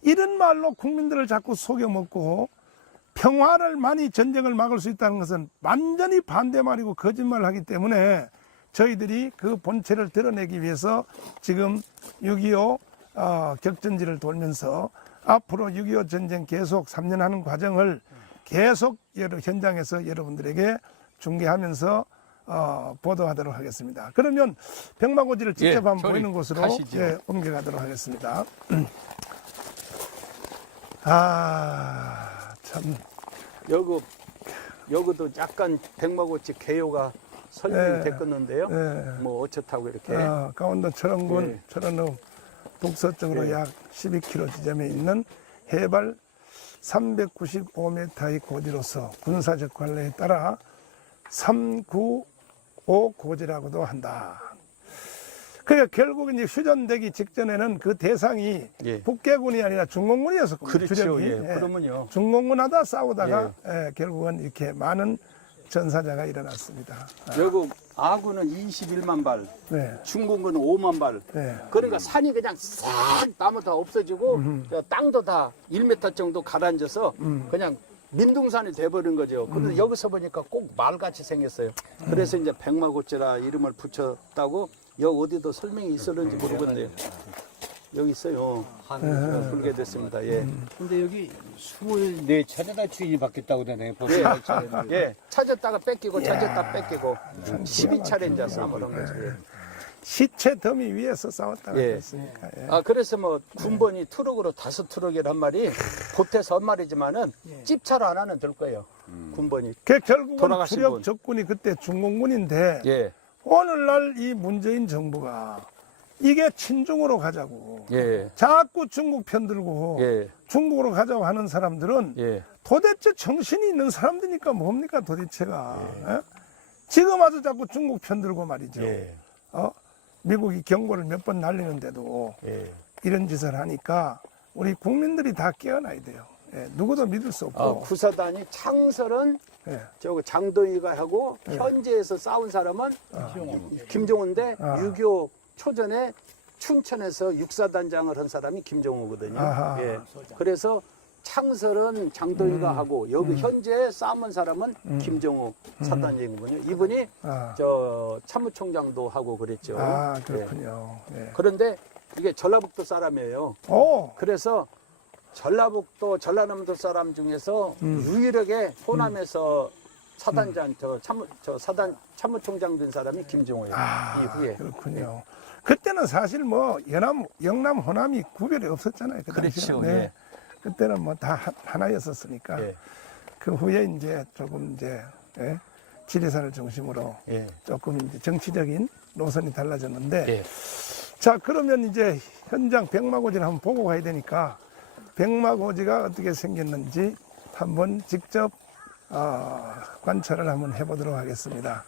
이런 말로 국민들을 자꾸 속여먹고 평화를 많이 전쟁을 막을 수 있다는 것은 완전히 반대 말이고 거짓말을 하기 때문에 저희들이 그 본체를 드러내기 위해서 지금 6.25 격전지를 돌면서 앞으로 6.25 전쟁 계속 3년 하는 과정을 계속 현장에서 여러분들에게 중계하면서 보도하도록 하겠습니다. 그러면 백마고지를 직접 한번 보이는 곳으로 옮겨가도록 하겠습니다. 참. 여기도 약간 백마고치 개요가 설명이 됐겠는데요. 뭐 어쩌다고 이렇게. 강원도 철원군 철원읍 북서쪽으로 예. 약 12km 지점에 있는 해발 395m의 고지로서 군사적 관례에 따라 395 고지라고도 한다. 그러니까 결국 이제 휴전되기 직전에는 그 대상이 예. 북계군이 아니라 중공군이었었거든요. 그렇죠. 주력이. 예. 예. 그러면요. 중공군하다 싸우다가 결국은 이렇게 많은 전사자가 일어났습니다. 결국 아군은 21만 발, 네. 중공군은 5만 발. 네. 그러니까 산이 그냥 싹 나무 다 없어지고 땅도 다 1m 정도 가라앉아서 그냥 민둥산이 돼버린 거죠. 그런데 여기서 보니까 꼭 말같이 생겼어요. 그래서 이제 백마고치라 이름을 붙였다고 여기 어디도 설명이 있었는지 모르겠네요. 여기 있어요. 불게 됐습니다. 예. 근데 여기 24차례나 주인이 바뀌었다고 되네. 벌써 예. 8차례나. 예. 찾았다가 뺏기고 찾았다 뺏기고 12차례 이제 싸움을 한 거죠. 예. 시체 더미 위에서 싸웠다가 예. 그랬으니까. 예. 아, 그래서 뭐 군번이 트럭으로 5트럭이란 말이 보태서 한 말이지만은 찝차로 하나는 들 거예요. 군번이. 그 결국은 돌아가신 주력 분. 적군이 그때 중공군인데 예. 오늘날 이 문재인 정부가 이게 친중으로 가자고 예. 자꾸 중국 편들고 예. 중국으로 가자고 하는 사람들은 예. 도대체 정신이 있는 사람들이니까 뭡니까 도대체가. 예? 지금 와서 자꾸 중국 편들고 말이죠. 예. 미국이 경고를 몇 번 날리는데도 예. 이런 짓을 하니까 우리 국민들이 다 깨어나야 돼요. 예, 누구도 믿을 수 없고. 구사단이 창설은 예. 저거 장도희가 하고 현지에서 싸운 사람은 김종호인데 아. 6.25 초전에 춘천에서 육사단장을 한 사람이 김종호거든요. 아하. 예. 그래서 창설은 장도희가 하고 여기 현재 싸움한 사람은 김종호 사단장이군요. 이분이 아, 저 참모총장도 하고 그랬죠. 아 예. 그렇군요. 예. 그런데 이게 전라북도 사람이에요. 오, 그래서 전라북도 전라남도 사람 중에서 유일하게 호남에서 사단장 저 사단 참모총장 된 사람이 김종호예요. 아, 이후에 그렇군요. 그때는 사실 뭐 영남, 호남이 구별이 없었잖아요. 그 당시에는. 그렇죠. 예. 그때는 뭐 다 하나였었으니까. 예. 그 후에 이제 조금 이제 지리산을 중심으로 예. 조금 이제 정치적인 노선이 달라졌는데. 예. 자, 그러면 이제 현장 백마고지를 한번 보고 가야 되니까 백마고지가 어떻게 생겼는지 한번 직접 관찰을 한번 해보도록 하겠습니다.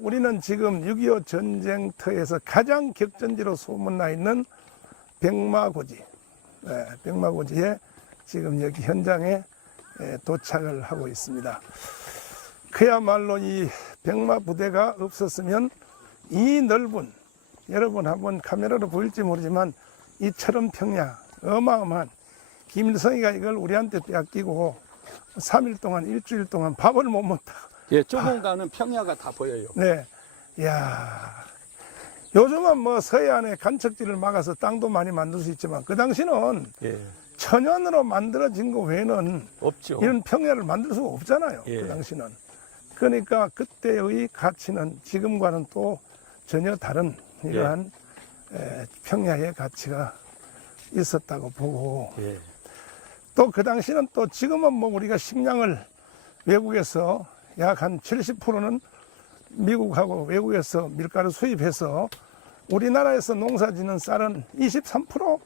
우리는 지금 6.25 전쟁터에서 가장 격전지로 소문나 있는 백마고지, 백마고지에 지금 여기 현장에 도착을 하고 있습니다. 그야말로 이 백마 부대가 없었으면 이 넓은, 여러분 한번 카메라로 보일지 모르지만 이처럼 평야 어마어마한 김일성이가 이걸 우리한테 빼앗기고 3일 동안 일주일 동안 밥을 못 먹다. 예, 조금 가는 평야가 다 보여요. 네. 이야. 요즘은 뭐 서해안에 간척지를 막아서 땅도 많이 만들 수 있지만 그 당시는 예. 천연으로 만들어진 거 외에는 없죠. 이런 평야를 만들 수가 없잖아요. 예. 그 당시는. 그러니까 그때의 가치는 지금과는 또 전혀 다른 이러한 평야의 가치가 있었다고 보고 예. 또 그 당시는 또 지금은 뭐 우리가 식량을 외국에서 약 한 70%는 미국하고 외국에서 밀가루 수입해서 우리나라에서 농사 짓는 쌀은 23%,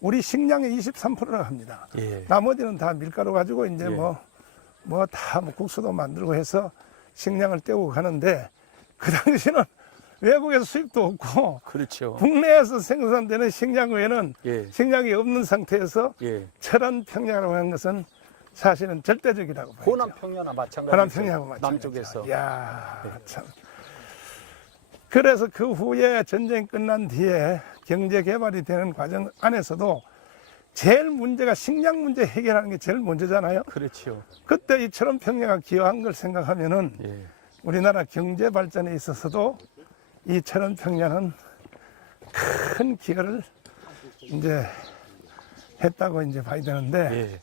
우리 식량의 23%라고 합니다. 예. 나머지는 다 밀가루 가지고 이제 예. 뭐 다 국수도 만들고 해서 식량을 떼고 가는데 그 당시는 외국에서 수입도 없고 그렇죠. 국내에서 생산되는 식량 외에는 예. 식량이 없는 상태에서 예. 철원 평야라고 하는 것은 사실은 절대적이라고 봐야죠. 호남 평야나 마찬가지죠. 호남 평야하고 마찬가지죠. 남쪽에서. 이야, 참. 그래서 그 후에 전쟁 끝난 뒤에 경제 개발이 되는 과정 안에서도 제일 문제가 식량 문제 해결하는 게 제일 먼저잖아요. 그렇죠. 그때 이 철원 평야가 기여한 걸 생각하면은 예. 우리나라 경제 발전에 있어서도 이 철원 평야는 큰 기여를 이제 했다고 이제 봐야 되는데, 예.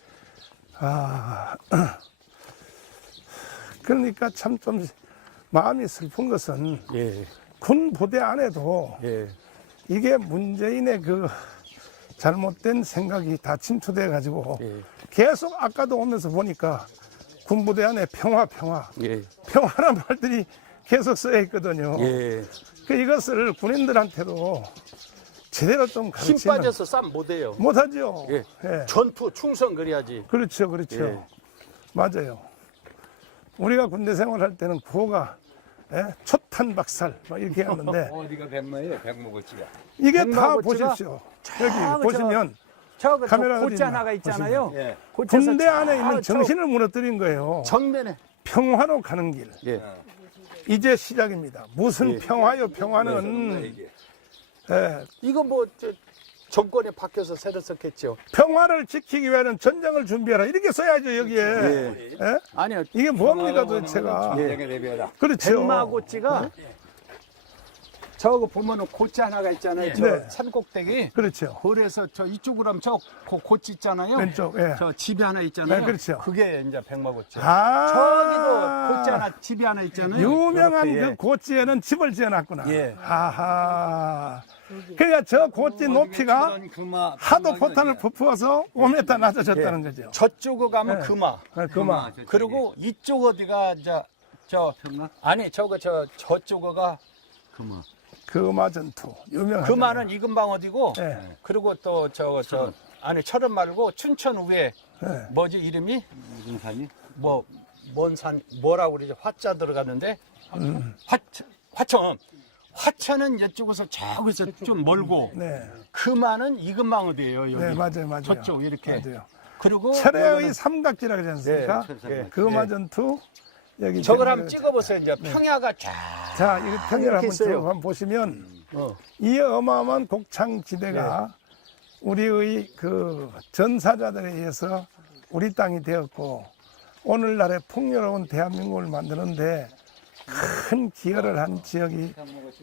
그러니까 참 좀 마음이 슬픈 것은 예. 군 부대 안에도 예. 이게 문재인의 그 잘못된 생각이 다 침투돼 가지고 예. 계속 아까도 오면서 보니까 군 부대 안에 예. 평화란 말들이 계속 쓰여 있거든요. 예. 그 이것을 군인들한테도 제대로 좀 힘 가르치면 빠져서 싸움 못해요. 못하죠. 예. 예. 전투 충성 그래야지. 그렇죠, 그렇죠. 예. 맞아요. 우리가 군대 생활할 때는 구호가 초탄 박살 막 이렇게 하는데 어디가 백마예요? 백모고치가. 이게 다 백마고치가 보십시오. 여기 보시면 저거 카메라 고치 어디 하나가 있나? 있잖아요. 예. 고쳐서 군대 안에 있는 저 정신을 무너뜨린 거예요. 정면에. 평화로 가는 길. 예. 이제 시작입니다. 무슨 예. 평화요? 평화는 이거 뭐 정권이 바뀌어서 새로 썼겠죠. 평화를 지키기 위해서는 전쟁을 준비하라 이렇게 써야죠 여기에. 예. 예? 아니요. 이게 뭡니까 도대체가? 전쟁의 레벨이다. 그렇죠. 백마고치가 저거 보면은 고치 하나가 있잖아요. 저 네. 산꼭대기. 그렇죠. 그래서 저 이쪽으로 하면 저 고치 있잖아요. 왼쪽. 예. 저 집이 하나 있잖아요. 네, 그렇죠. 그게 이제 백마고치. 아, 저기도 고치 하나, 집이 하나 있잖아요. 유명한 이렇게, 그 고지에는 집을 지어놨구나. 예. 아하. 그러니까 저 고지 높이가 금화, 하도 포탄을 부푸어서 5m 낮아졌다는 거죠. 저쪽으로 가면 네. 금화. 그만. 그리고 이쪽 어디가 저 평화? 아니 저쪽어가 금화. 금화 전투 유명한. 금화는 이근방 어디고 예. 그리고 또 저 아니 철원 말고 춘천 위에 예. 뭐지 이름이 무슨 산이? 뭐 뭔 산 뭐라고 그러지 화자 들어갔는데 화천 화천은 이쪽에서 저기서 좀 멀고 네. 금화는 이근방 어디예요 여기 네, 맞아요. 저쪽 이렇게 맞아요. 그리고 철의 삼각지라 그러지 않습니까? 예. 금화 전투 여기. 저걸 한번 찍어보세요 이제 평야가 쫙 자, 이거 평야를 이렇게 한번 있어요. 쭉 한번 보시면 어. 이 어마어마한 곡창지대가 우리의 그 전사자들에 의해서 우리 땅이 되었고 오늘날의 풍요로운 대한민국을 만드는데 큰 기여를 한 지역이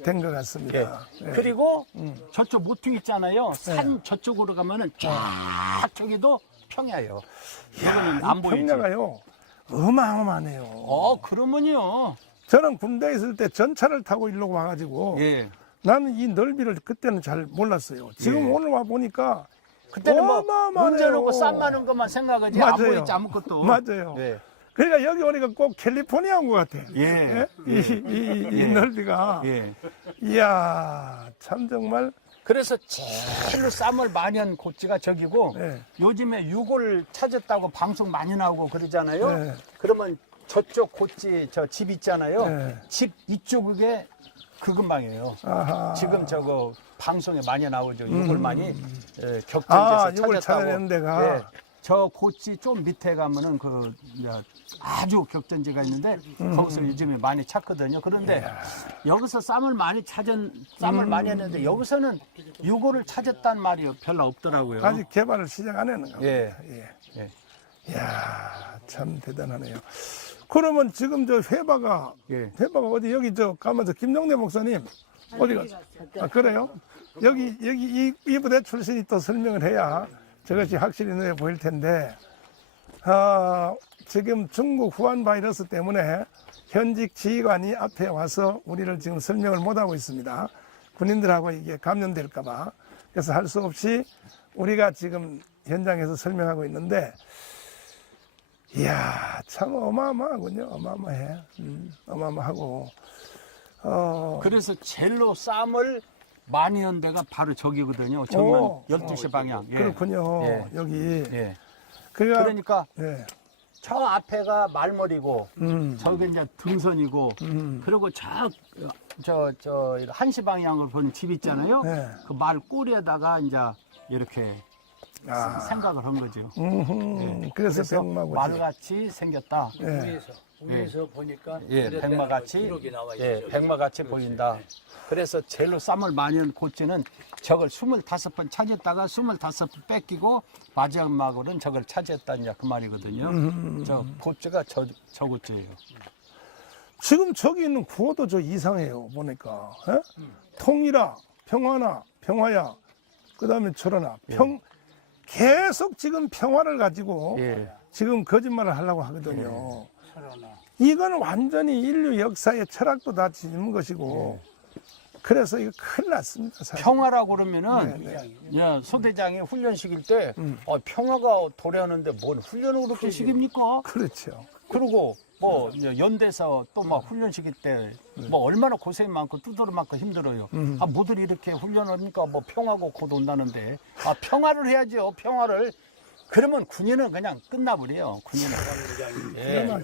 된 것 같습니다. 예. 그리고 저쪽 모퉁 있잖아요. 산 저쪽으로 가면은 쫙 저기도 평야예요. 이거는 안 보이지. 평야가요 어마어마하네요. 그러면요. 저는 군대에 있을 때 전차를 타고 일로 와가지고 예. 나는 이 넓이를 그때는 잘 몰랐어요. 지금 예. 오늘 와 보니까 그때는 뭐 어마어마하네요. 문제 놓고 쌈 많은 것만 생각하지 안 보이지 아무것도. 맞아요. 예. 그러니까 여기 오니까 꼭 캘리포니아 온 것 같아. 예. 이 넓이가. 예. 이야, 참 정말. 그래서 제일로 쌈을 많이 한 고지가 저기고 예. 요즘에 유골 찾았다고 방송 많이 나오고 그러잖아요. 네. 그러면 저쪽 고지 저 집 있잖아요. 네. 집 이쪽에 그 근방이에요. 아하. 지금 저거 방송에 많이 나오죠. 유골 많이 격전지에서 아, 유골 찾았다고. 찾아내는 데가. 예. 저 고지 좀 밑에 가면은 그 이제 아주 격전지가 있는데 거기서 요즘에 많이 찾거든요. 그런데 여기서 쌈을 많이 많이 했는데 여기서는 유골을 찾았단 말이 별로 없더라고요. 아직 개발을 시작 안 했는가 봅니다. 예. 예. 예. 이야, 참 대단하네요. 그러면 지금 저 회바가 예. 어디 여기 저 가면서 김정래 목사님 어디가? 아, 그래요? 여기 이 부대 출신이 또 설명을 해야 저것이 확실히 눈에 보일 텐데, 지금 중국 후한 바이러스 때문에 현직 지휘관이 앞에 와서 우리를 지금 설명을 못 하고 있습니다. 군인들하고 이게 감염될까봐. 그래서 할 수 없이 우리가 지금 현장에서 설명하고 있는데, 이야, 참 어마어마하군요. 어마어마해. 어마어마하고. 그래서 젤로 쌈을 많이 한 데가 바로 저기거든요. 정면 12시 방향. 예. 그렇군요. 예. 여기. 예. 그러니까, 그러니까 네. 저 앞에가 말머리고 저기 이제 등선이고 그리고 저 한시 방향으로 보는 집 있잖아요. 네. 그 말 꼬리에다가 이제 이렇게 생각을 한 거죠. 그래서 그래서 백마고지. 말같이 생겼다. 예. 위에서 보니까 예, 백마같이 백마같이 보인다. 그래서 젤로 쌈을 많이 한 고치는 저걸 25번 찾았다가 25번 뺏기고 마지막으로는 저걸 찾았다 이제 그 말이거든요. 저 고치가 저 고치예요. 지금 저기 있는 구호도 저 이상해요. 보니까. 예? 통일아, 평화나, 평화야, 그 다음에 철원아. 계속 지금 평화를 가지고 예. 지금 거짓말을 하려고 하거든요. 이건 완전히 인류 역사의 철학도 다 뒤집는 것이고, 그래서 이거 큰일 났습니다. 사실. 평화라고 그러면은 예, 소대장이 훈련식일 때 평화가 도래하는데 뭔 훈련을 그렇게 시킵니까? 그렇죠. 그리고 뭐 이제 연대에서 또 막 훈련 시기 때 뭐 얼마나 고생이 많고 두드러 맞고 힘들어요. 아 뭐들 이렇게 훈련하니까 뭐 평화고 곧 온다는데 아 평화를 해야죠. 평화를. 그러면 군인은 그냥 끝나버려요. 군인은.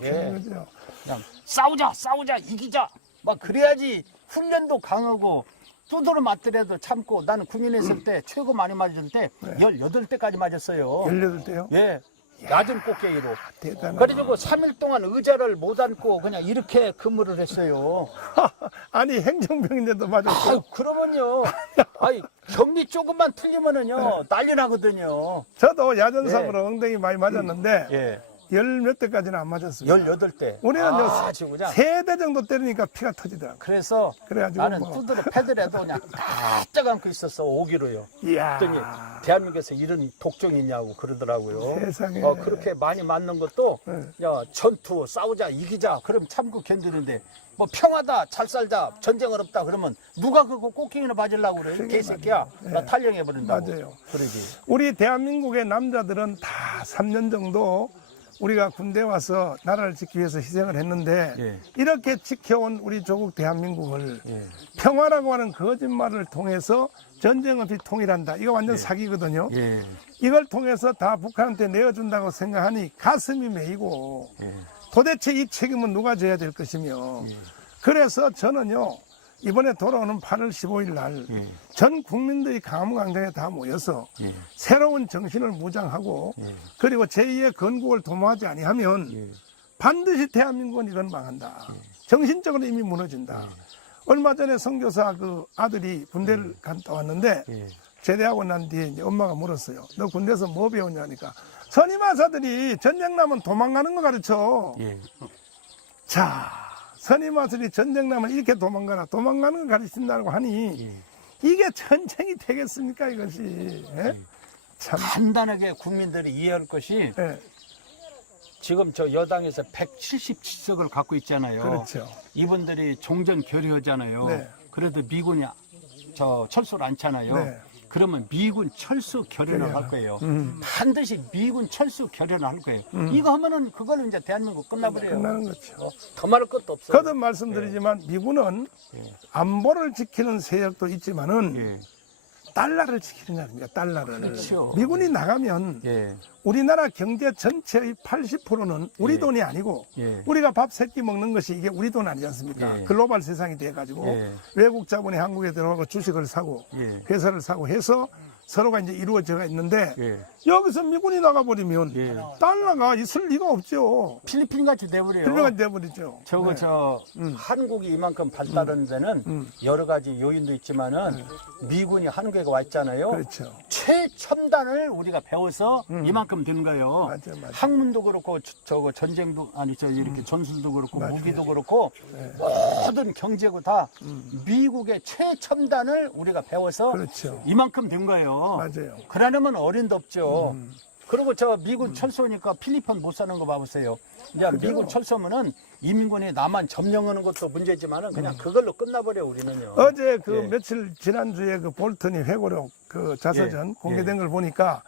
그냥 싸우자 이기자 막 그래야지 훈련도 강하고 두드러 맞더라도 참고. 나는 군인에 있을 때 최고 많이 맞을 때 18대까지 맞았어요. 18대요? 예. 낮은 꽃게기로. 대단하다. 그래가지고 3일 동안 의자를 못 앉고 그냥 이렇게 근무를 했어요. 아니 행정병인데도 맞았어요. 그러면요. 아이, 격리 조금만 틀리면은요, 난리 나거든요. 저도 야전삽으로 엉덩이 많이 맞았는데 예. 열 몇 대까지는 안 맞았습니다. 18대. 우리는 지금 그냥. 3대 정도 때리니까 피가 터지더라고요. 그래서 그래가지고 나는 뭐. 두드러 패드라도 그냥 바짝 안고 있었어, 5기로요. 이야. 그랬더니 대한민국에서 이런 독종이 있냐고 그러더라고요. 세상에. 그렇게 많이 맞는 것도 네. 야 전투 싸우자 이기자 그럼 참고 견디는데 뭐 평화다 잘 살자 전쟁은 없다 그러면 누가 그거 꽃갱이나 맞으려고 그래 개새끼야. 나 탈령해버린다고. 맞아요. 그러지. 우리 대한민국의 남자들은 다 3년 정도 우리가 군대 와서 나라를 지키기 위해서 희생을 했는데 예. 이렇게 지켜온 우리 조국 대한민국을 예. 평화라고 하는 거짓말을 통해서 전쟁 없이 통일한다. 이거 완전 사기거든요. 예. 이걸 통해서 다 북한한테 내어준다고 생각하니 가슴이 메이고 예. 도대체 이 책임은 누가 져야 될 것이며 그래서 저는요 이번에 돌아오는 8월 15일 날 전 국민들이 강화문광장에 다 모여서 새로운 정신을 무장하고 그리고 제2의 건국을 도모하지 아니하면 반드시 대한민국은 이건 망한다. 정신적으로 이미 무너진다. 얼마 전에 선교사 그 아들이 군대를 갔다 왔는데 제대하고 난 뒤에 이제 엄마가 물었어요. 너 군대에서 뭐 배웠냐니까 선임하사들이 전쟁 나면 도망가는 거 가르쳐. 자, 선임하사들이 전쟁 나면 이렇게 도망가는 거 가르친다고 하니 이게 전쟁이 되겠습니까 이것이. 예? 참. 간단하게 국민들이 이해할 것이 예, 지금 저 여당에서 177석을 갖고 있잖아요. 그렇죠. 이분들이 종전 결의하잖아요. 네. 그래도 미군이 저 철수를 않잖아요. 네. 그러면 미군 철수 결연을 할 거예요. 반드시 미군 철수 결연을 할 거예요. 이거 하면은 그걸로 이제 대한민국 끝나버려요. 끝나는 거죠. 더 말할 것도 없어요. 거듭 말씀드리지만 미군은 안보를 지키는 세력도 있지만은 예. 달러를 지키는 겁니다. 달러를. 그렇죠. 미군이 나가면 예. 우리나라 경제 전체의 80%는 우리 돈이 아니고 예. 우리가 밥 세 끼 먹는 것이 이게 우리 돈 아니지 않습니까? 예. 글로벌 세상이 돼가지고 예. 외국 자본이 한국에 들어가고 주식을 사고 예. 회사를 사고 해서 서로가 이제 이루어져 있는데 예. 여기서 미군이 나가버리면 예. 달러가 있을 리가 없죠. 필리핀 같이 돼버려요. 필요가 돼버리죠. 저거 네. 저 한국이 이만큼 발달한 데는 여러 가지 요인도 있지만은 미군이 한국에 와 있잖아요. 그렇죠. 최첨단을 우리가 배워서 이만큼 된 거예요. 맞아요, 맞아요. 학문도 그렇고 저거 전쟁도 아니 저 이렇게 전술도 그렇고 맞아요. 무기도 그렇고 모든 경제고 다 미국의 최첨단을 우리가 배워서 그렇죠. 이만큼 된 거예요. 맞아요. 그러려면 어림도 없죠. 그리고 저 미군 철수니까 필리핀 못 사는 거 봐보세요. 이제 미군 철수면은 이민군이 남한 점령하는 것도 문제지만은 그냥 그걸로 끝나버려 우리는요. 어제 그 예. 며칠 지난주에 그 볼턴이 회고록 그 자서전 예. 공개된 걸 보니까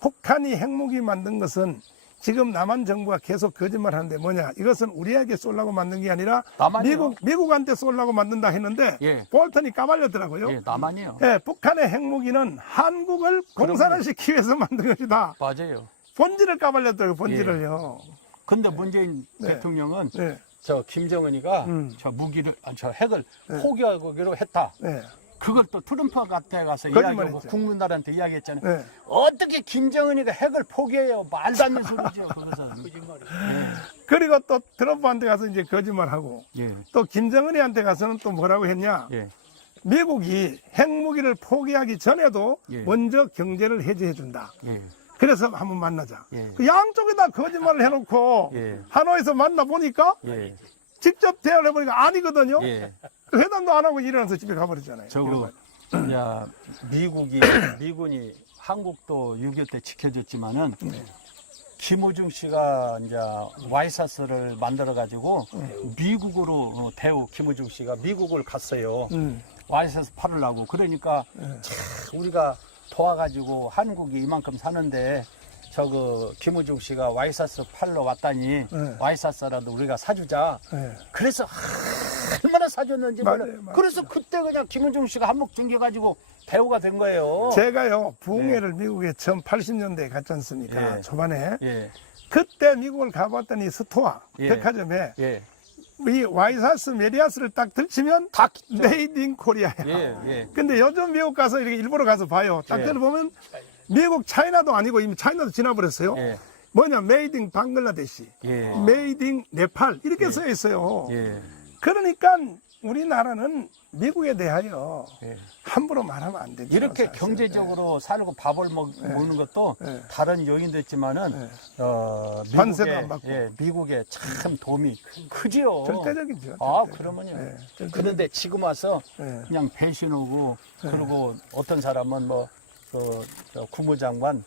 북한이 핵무기 만든 것은 지금 남한 정부가 계속 거짓말 하는데 뭐냐 이것은 우리에게 쏘려고 만든 게 아니라 남한이요? 미국한테 쏘려고 만든다 했는데 예. 볼턴이 까발렸더라고요. 예, 남한이요. 예, 북한의 핵무기는 한국을 공산화 시키기 위해서 만든 것이다. 맞아요. 본질을 까발렸더라고요. 본질을요. 근데 문재인 네. 대통령은 네. 저 김정은이가 저 무기를 저 핵을 포기하기로 했다. 네. 그걸 또 트럼프한테 가서 거짓말했죠. 이야기하고 국민들한테 이야기했잖아요. 네. 어떻게 김정은이가 핵을 포기해요? 말도 안 되는 소리죠. 그것은. 그리고 또 트럼프한테 가서 이제 거짓말하고 예. 또 김정은이한테 가서는 또 뭐라고 했냐? 예. 미국이 핵무기를 포기하기 전에도 예. 먼저 경제를 해제해 준다. 예. 그래서 한번 만나자. 예. 그 양쪽에다 거짓말을 해놓고 예. 하노이에서 만나 보니까 예. 직접 대화를 해보니까 아니거든요. 예. 그 회담도 안 하고 일어나서 집에 가버리잖아요. 저거 야 미군이 한국도 6.25 때 지켜줬지만은 김우중 씨가 이제 와이사스를 만들어 가지고 미국으로 대우 김우중 씨가 미국을 갔어요. 와이사스 팔으려고. 그러니까 참 우리가 도와가지고 한국이 이만큼 사는데 김우중 씨가 와이사스 팔러 왔다니 네. 와이사스라도 우리가 사주자. 네. 그래서 얼마나 사줬는지 몰라. 맞아요. 그래서 그때 그냥 김우중 씨가 한몫 챙겨가지고 배우가 된 거예요. 제가요 부흥회를 미국에 처음 80년대에 갔지 않습니까? 예. 초반에 예, 그때 미국을 가봤더니 스토어 예. 백화점에 예, 이 와이사스 메리아스를 딱 들치면 다 있죠. 메이드 인 코리아야. 예, 예. 근데 요즘 미국 가서 이렇게 일부러 가서 봐요. 딱 예. 들어보면 미국 차이나도 아니고 이미 차이나도 지나버렸어요. 예. 뭐냐 메이드 인 방글라데시, 예. 메이드 인 네팔 이렇게 써 있어요. 예. 그러니까 우리나라는 미국에 대하여 예. 함부로 말하면 안 되죠. 이렇게 사실. 경제적으로 살고 밥을 먹는 것도 예. 다른 요인도 있지만은 미국에, 관세도 안 받고. 미국에 참 도움이 크지요. 절대적이죠. 아, 절대적. 그러면요. 예, 절대적. 그런데 지금 와서 예. 그냥 배신 오고 그리고 어떤 사람은 저 국무장관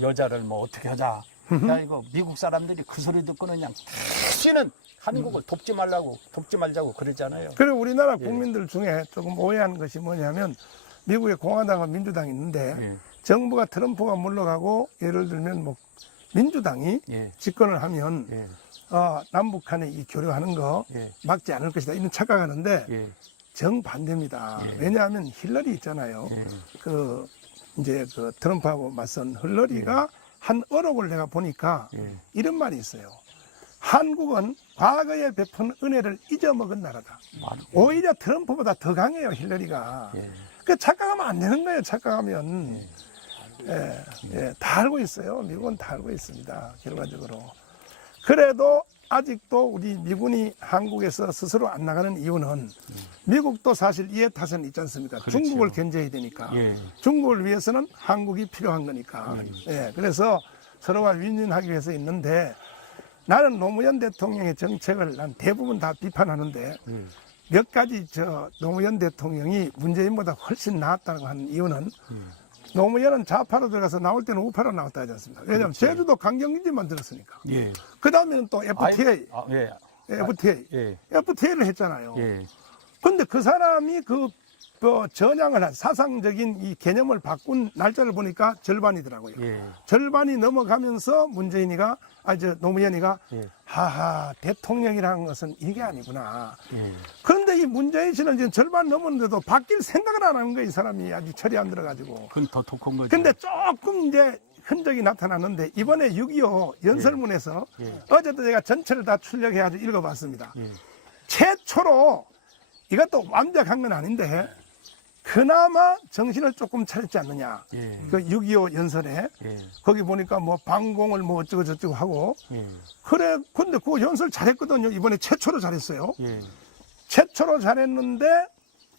여자를 뭐 어떻게 하자. 야, 이거 미국 사람들이 그 소리 듣고는 그냥 다시는 한국을 돕지 말자고 그러잖아요. 그리고 우리나라 국민들 중에 조금 오해하는 것이 뭐냐면 미국에 공화당과 민주당이 있는데 예. 정부가 트럼프가 물러가고 예를 들면 뭐 민주당이 예. 집권을 하면 예. 남북 간에 이 교류하는 거 예. 막지 않을 것이다 이런 착각하는데 예. 정반대입니다. 왜냐하면 힐러리 있잖아요. 그 이제 그 트럼프하고 맞선 힐러리가 한 어록을 내가 보니까 이런 말이 있어요. 한국은 과거에 베푼 은혜를 잊어먹은 나라다. 오히려 트럼프보다 더 강해요, 힐러리가. 그 착각하면 안 되는 거예요, 착각하면. 다 알고 있어요. 미국은 다 알고 있습니다, 결과적으로. 그래도 아직도 우리 미군이 한국에서 스스로 안 나가는 이유는 미국도 사실 이해 타선이 있지 않습니까? 그렇죠. 중국을 견제해야 되니까. 예. 중국을 위해서는 한국이 필요한 거니까. 그래서 서로가 윈윈하기 위해서 있는데 나는 노무현 대통령의 정책을 난 대부분 다 비판하는데 몇 가지 노무현 대통령이 문재인보다 훨씬 나았다고 하는 이유는 노무현은 좌파로 들어가서 나올 때는 우파로 나왔다 하지 않습니까? 왜냐하면 제주도 강경기지 만들었으니까. 예. 그 다음에는 또 FTA, 예. FTA를 했잖아요. 예. 근데 그 사람이 그 전향을 한 사상적인 이 개념을 바꾼 날짜를 보니까 절반이더라고요. 예. 절반이 넘어가면서 노무현이가 예. 하하 대통령이라는 것은 이게 아니구나. 예. 그런데 이 문재인 씨는 지금 절반 넘었는데도 바뀔 생각을 안 하는 거예요. 이 사람이 아직 철이 안 들어가지고. 그건 더 독한 거죠. 근데 조금 이제 흔적이 나타났는데 이번에 6.25 연설문에서 어제도 제가 전체를 다 출력해가지고 읽어봤습니다. 최초로 이것도 완벽한 건 아닌데 그나마 정신을 조금 차렸지 않느냐. 그 6.25 연설에 거기 보니까 뭐 방공을 뭐 어쩌고 저쩌고 하고 그래 근데 그 연설 잘했거든요. 이번에 최초로 잘했어요. 최초로 잘했는데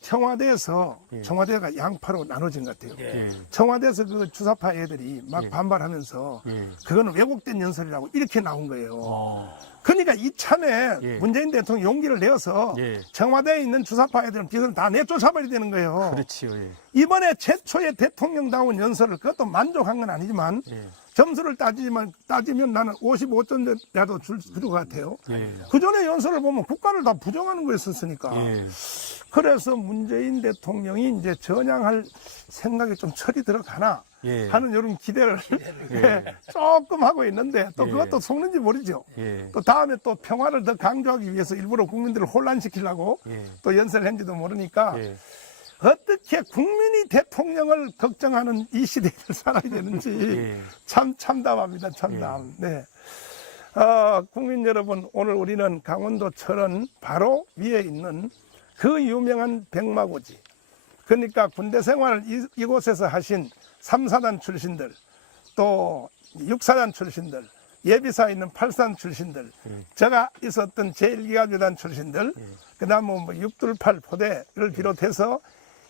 청와대가 양파로 나눠진 것 같아요. 청와대에서 그 주사파 애들이 막 반발하면서 그거는 왜곡된 연설이라고 이렇게 나온 거예요. 그러니까 이참에 문재인 대통령 용기를 내어서 청와대에 있는 주사파 애들은 비서를 다 내쫓아버려야 되는 거예요. 그렇지요. 이번에 최초의 대통령다운 연설을 그것도 만족한 건 아니지만 점수를 따지면 나는 55점이라도 줄 것 같아요. 그 전에 연설을 보면 국가를 다 부정하는 거였었으니까. 그래서 문재인 대통령이 이제 전향할 생각이 좀 철이 들어가나 하는 이런 기대를 조금 하고 있는데 또 그것도 속는지 모르죠. 또 다음에 또 평화를 더 강조하기 위해서 일부러 국민들을 혼란시키려고 또 연설을 했는지도 모르니까 어떻게 국민이 대통령을 걱정하는 이 시대를 살아야 되는지 참 참담합니다. 참담. 네. 국민 여러분, 오늘 우리는 강원도 철원 바로 위에 있는 그 유명한 백마고지. 그러니까 군대 생활을 이곳에서 하신 3사단 출신들, 또 6사단 출신들, 예비사에 있는 8사단 출신들, 제가 있었던 제1기가旅단 출신들, 그 다음 뭐 628 포대를 비롯해서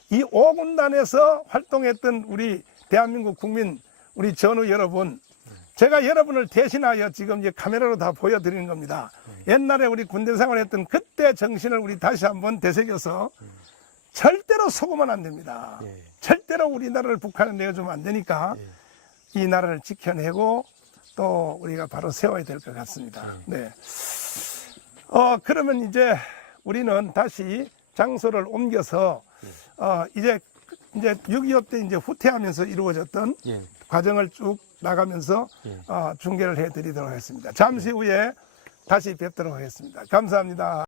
이 5군단에서 활동했던 우리 대한민국 국민, 우리 전우 여러분, 제가 여러분을 대신하여 지금 이제 카메라로 다 보여드리는 겁니다. 옛날에 우리 군대 생활했던 그때 정신을 우리 다시 한번 되새겨서 절대로 속으면 안 됩니다. 절대로 우리나라를 북한에 내어주면 안 되니까 이 나라를 지켜내고 또 우리가 바로 세워야 될 것 같습니다. 네. 그러면 이제 우리는 다시 장소를 옮겨서 이제 6.25 때 이제 후퇴하면서 이루어졌던 과정을 쭉 나가면서 중계를 해드리도록 하겠습니다. 잠시 후에 다시 뵙도록 하겠습니다. 감사합니다.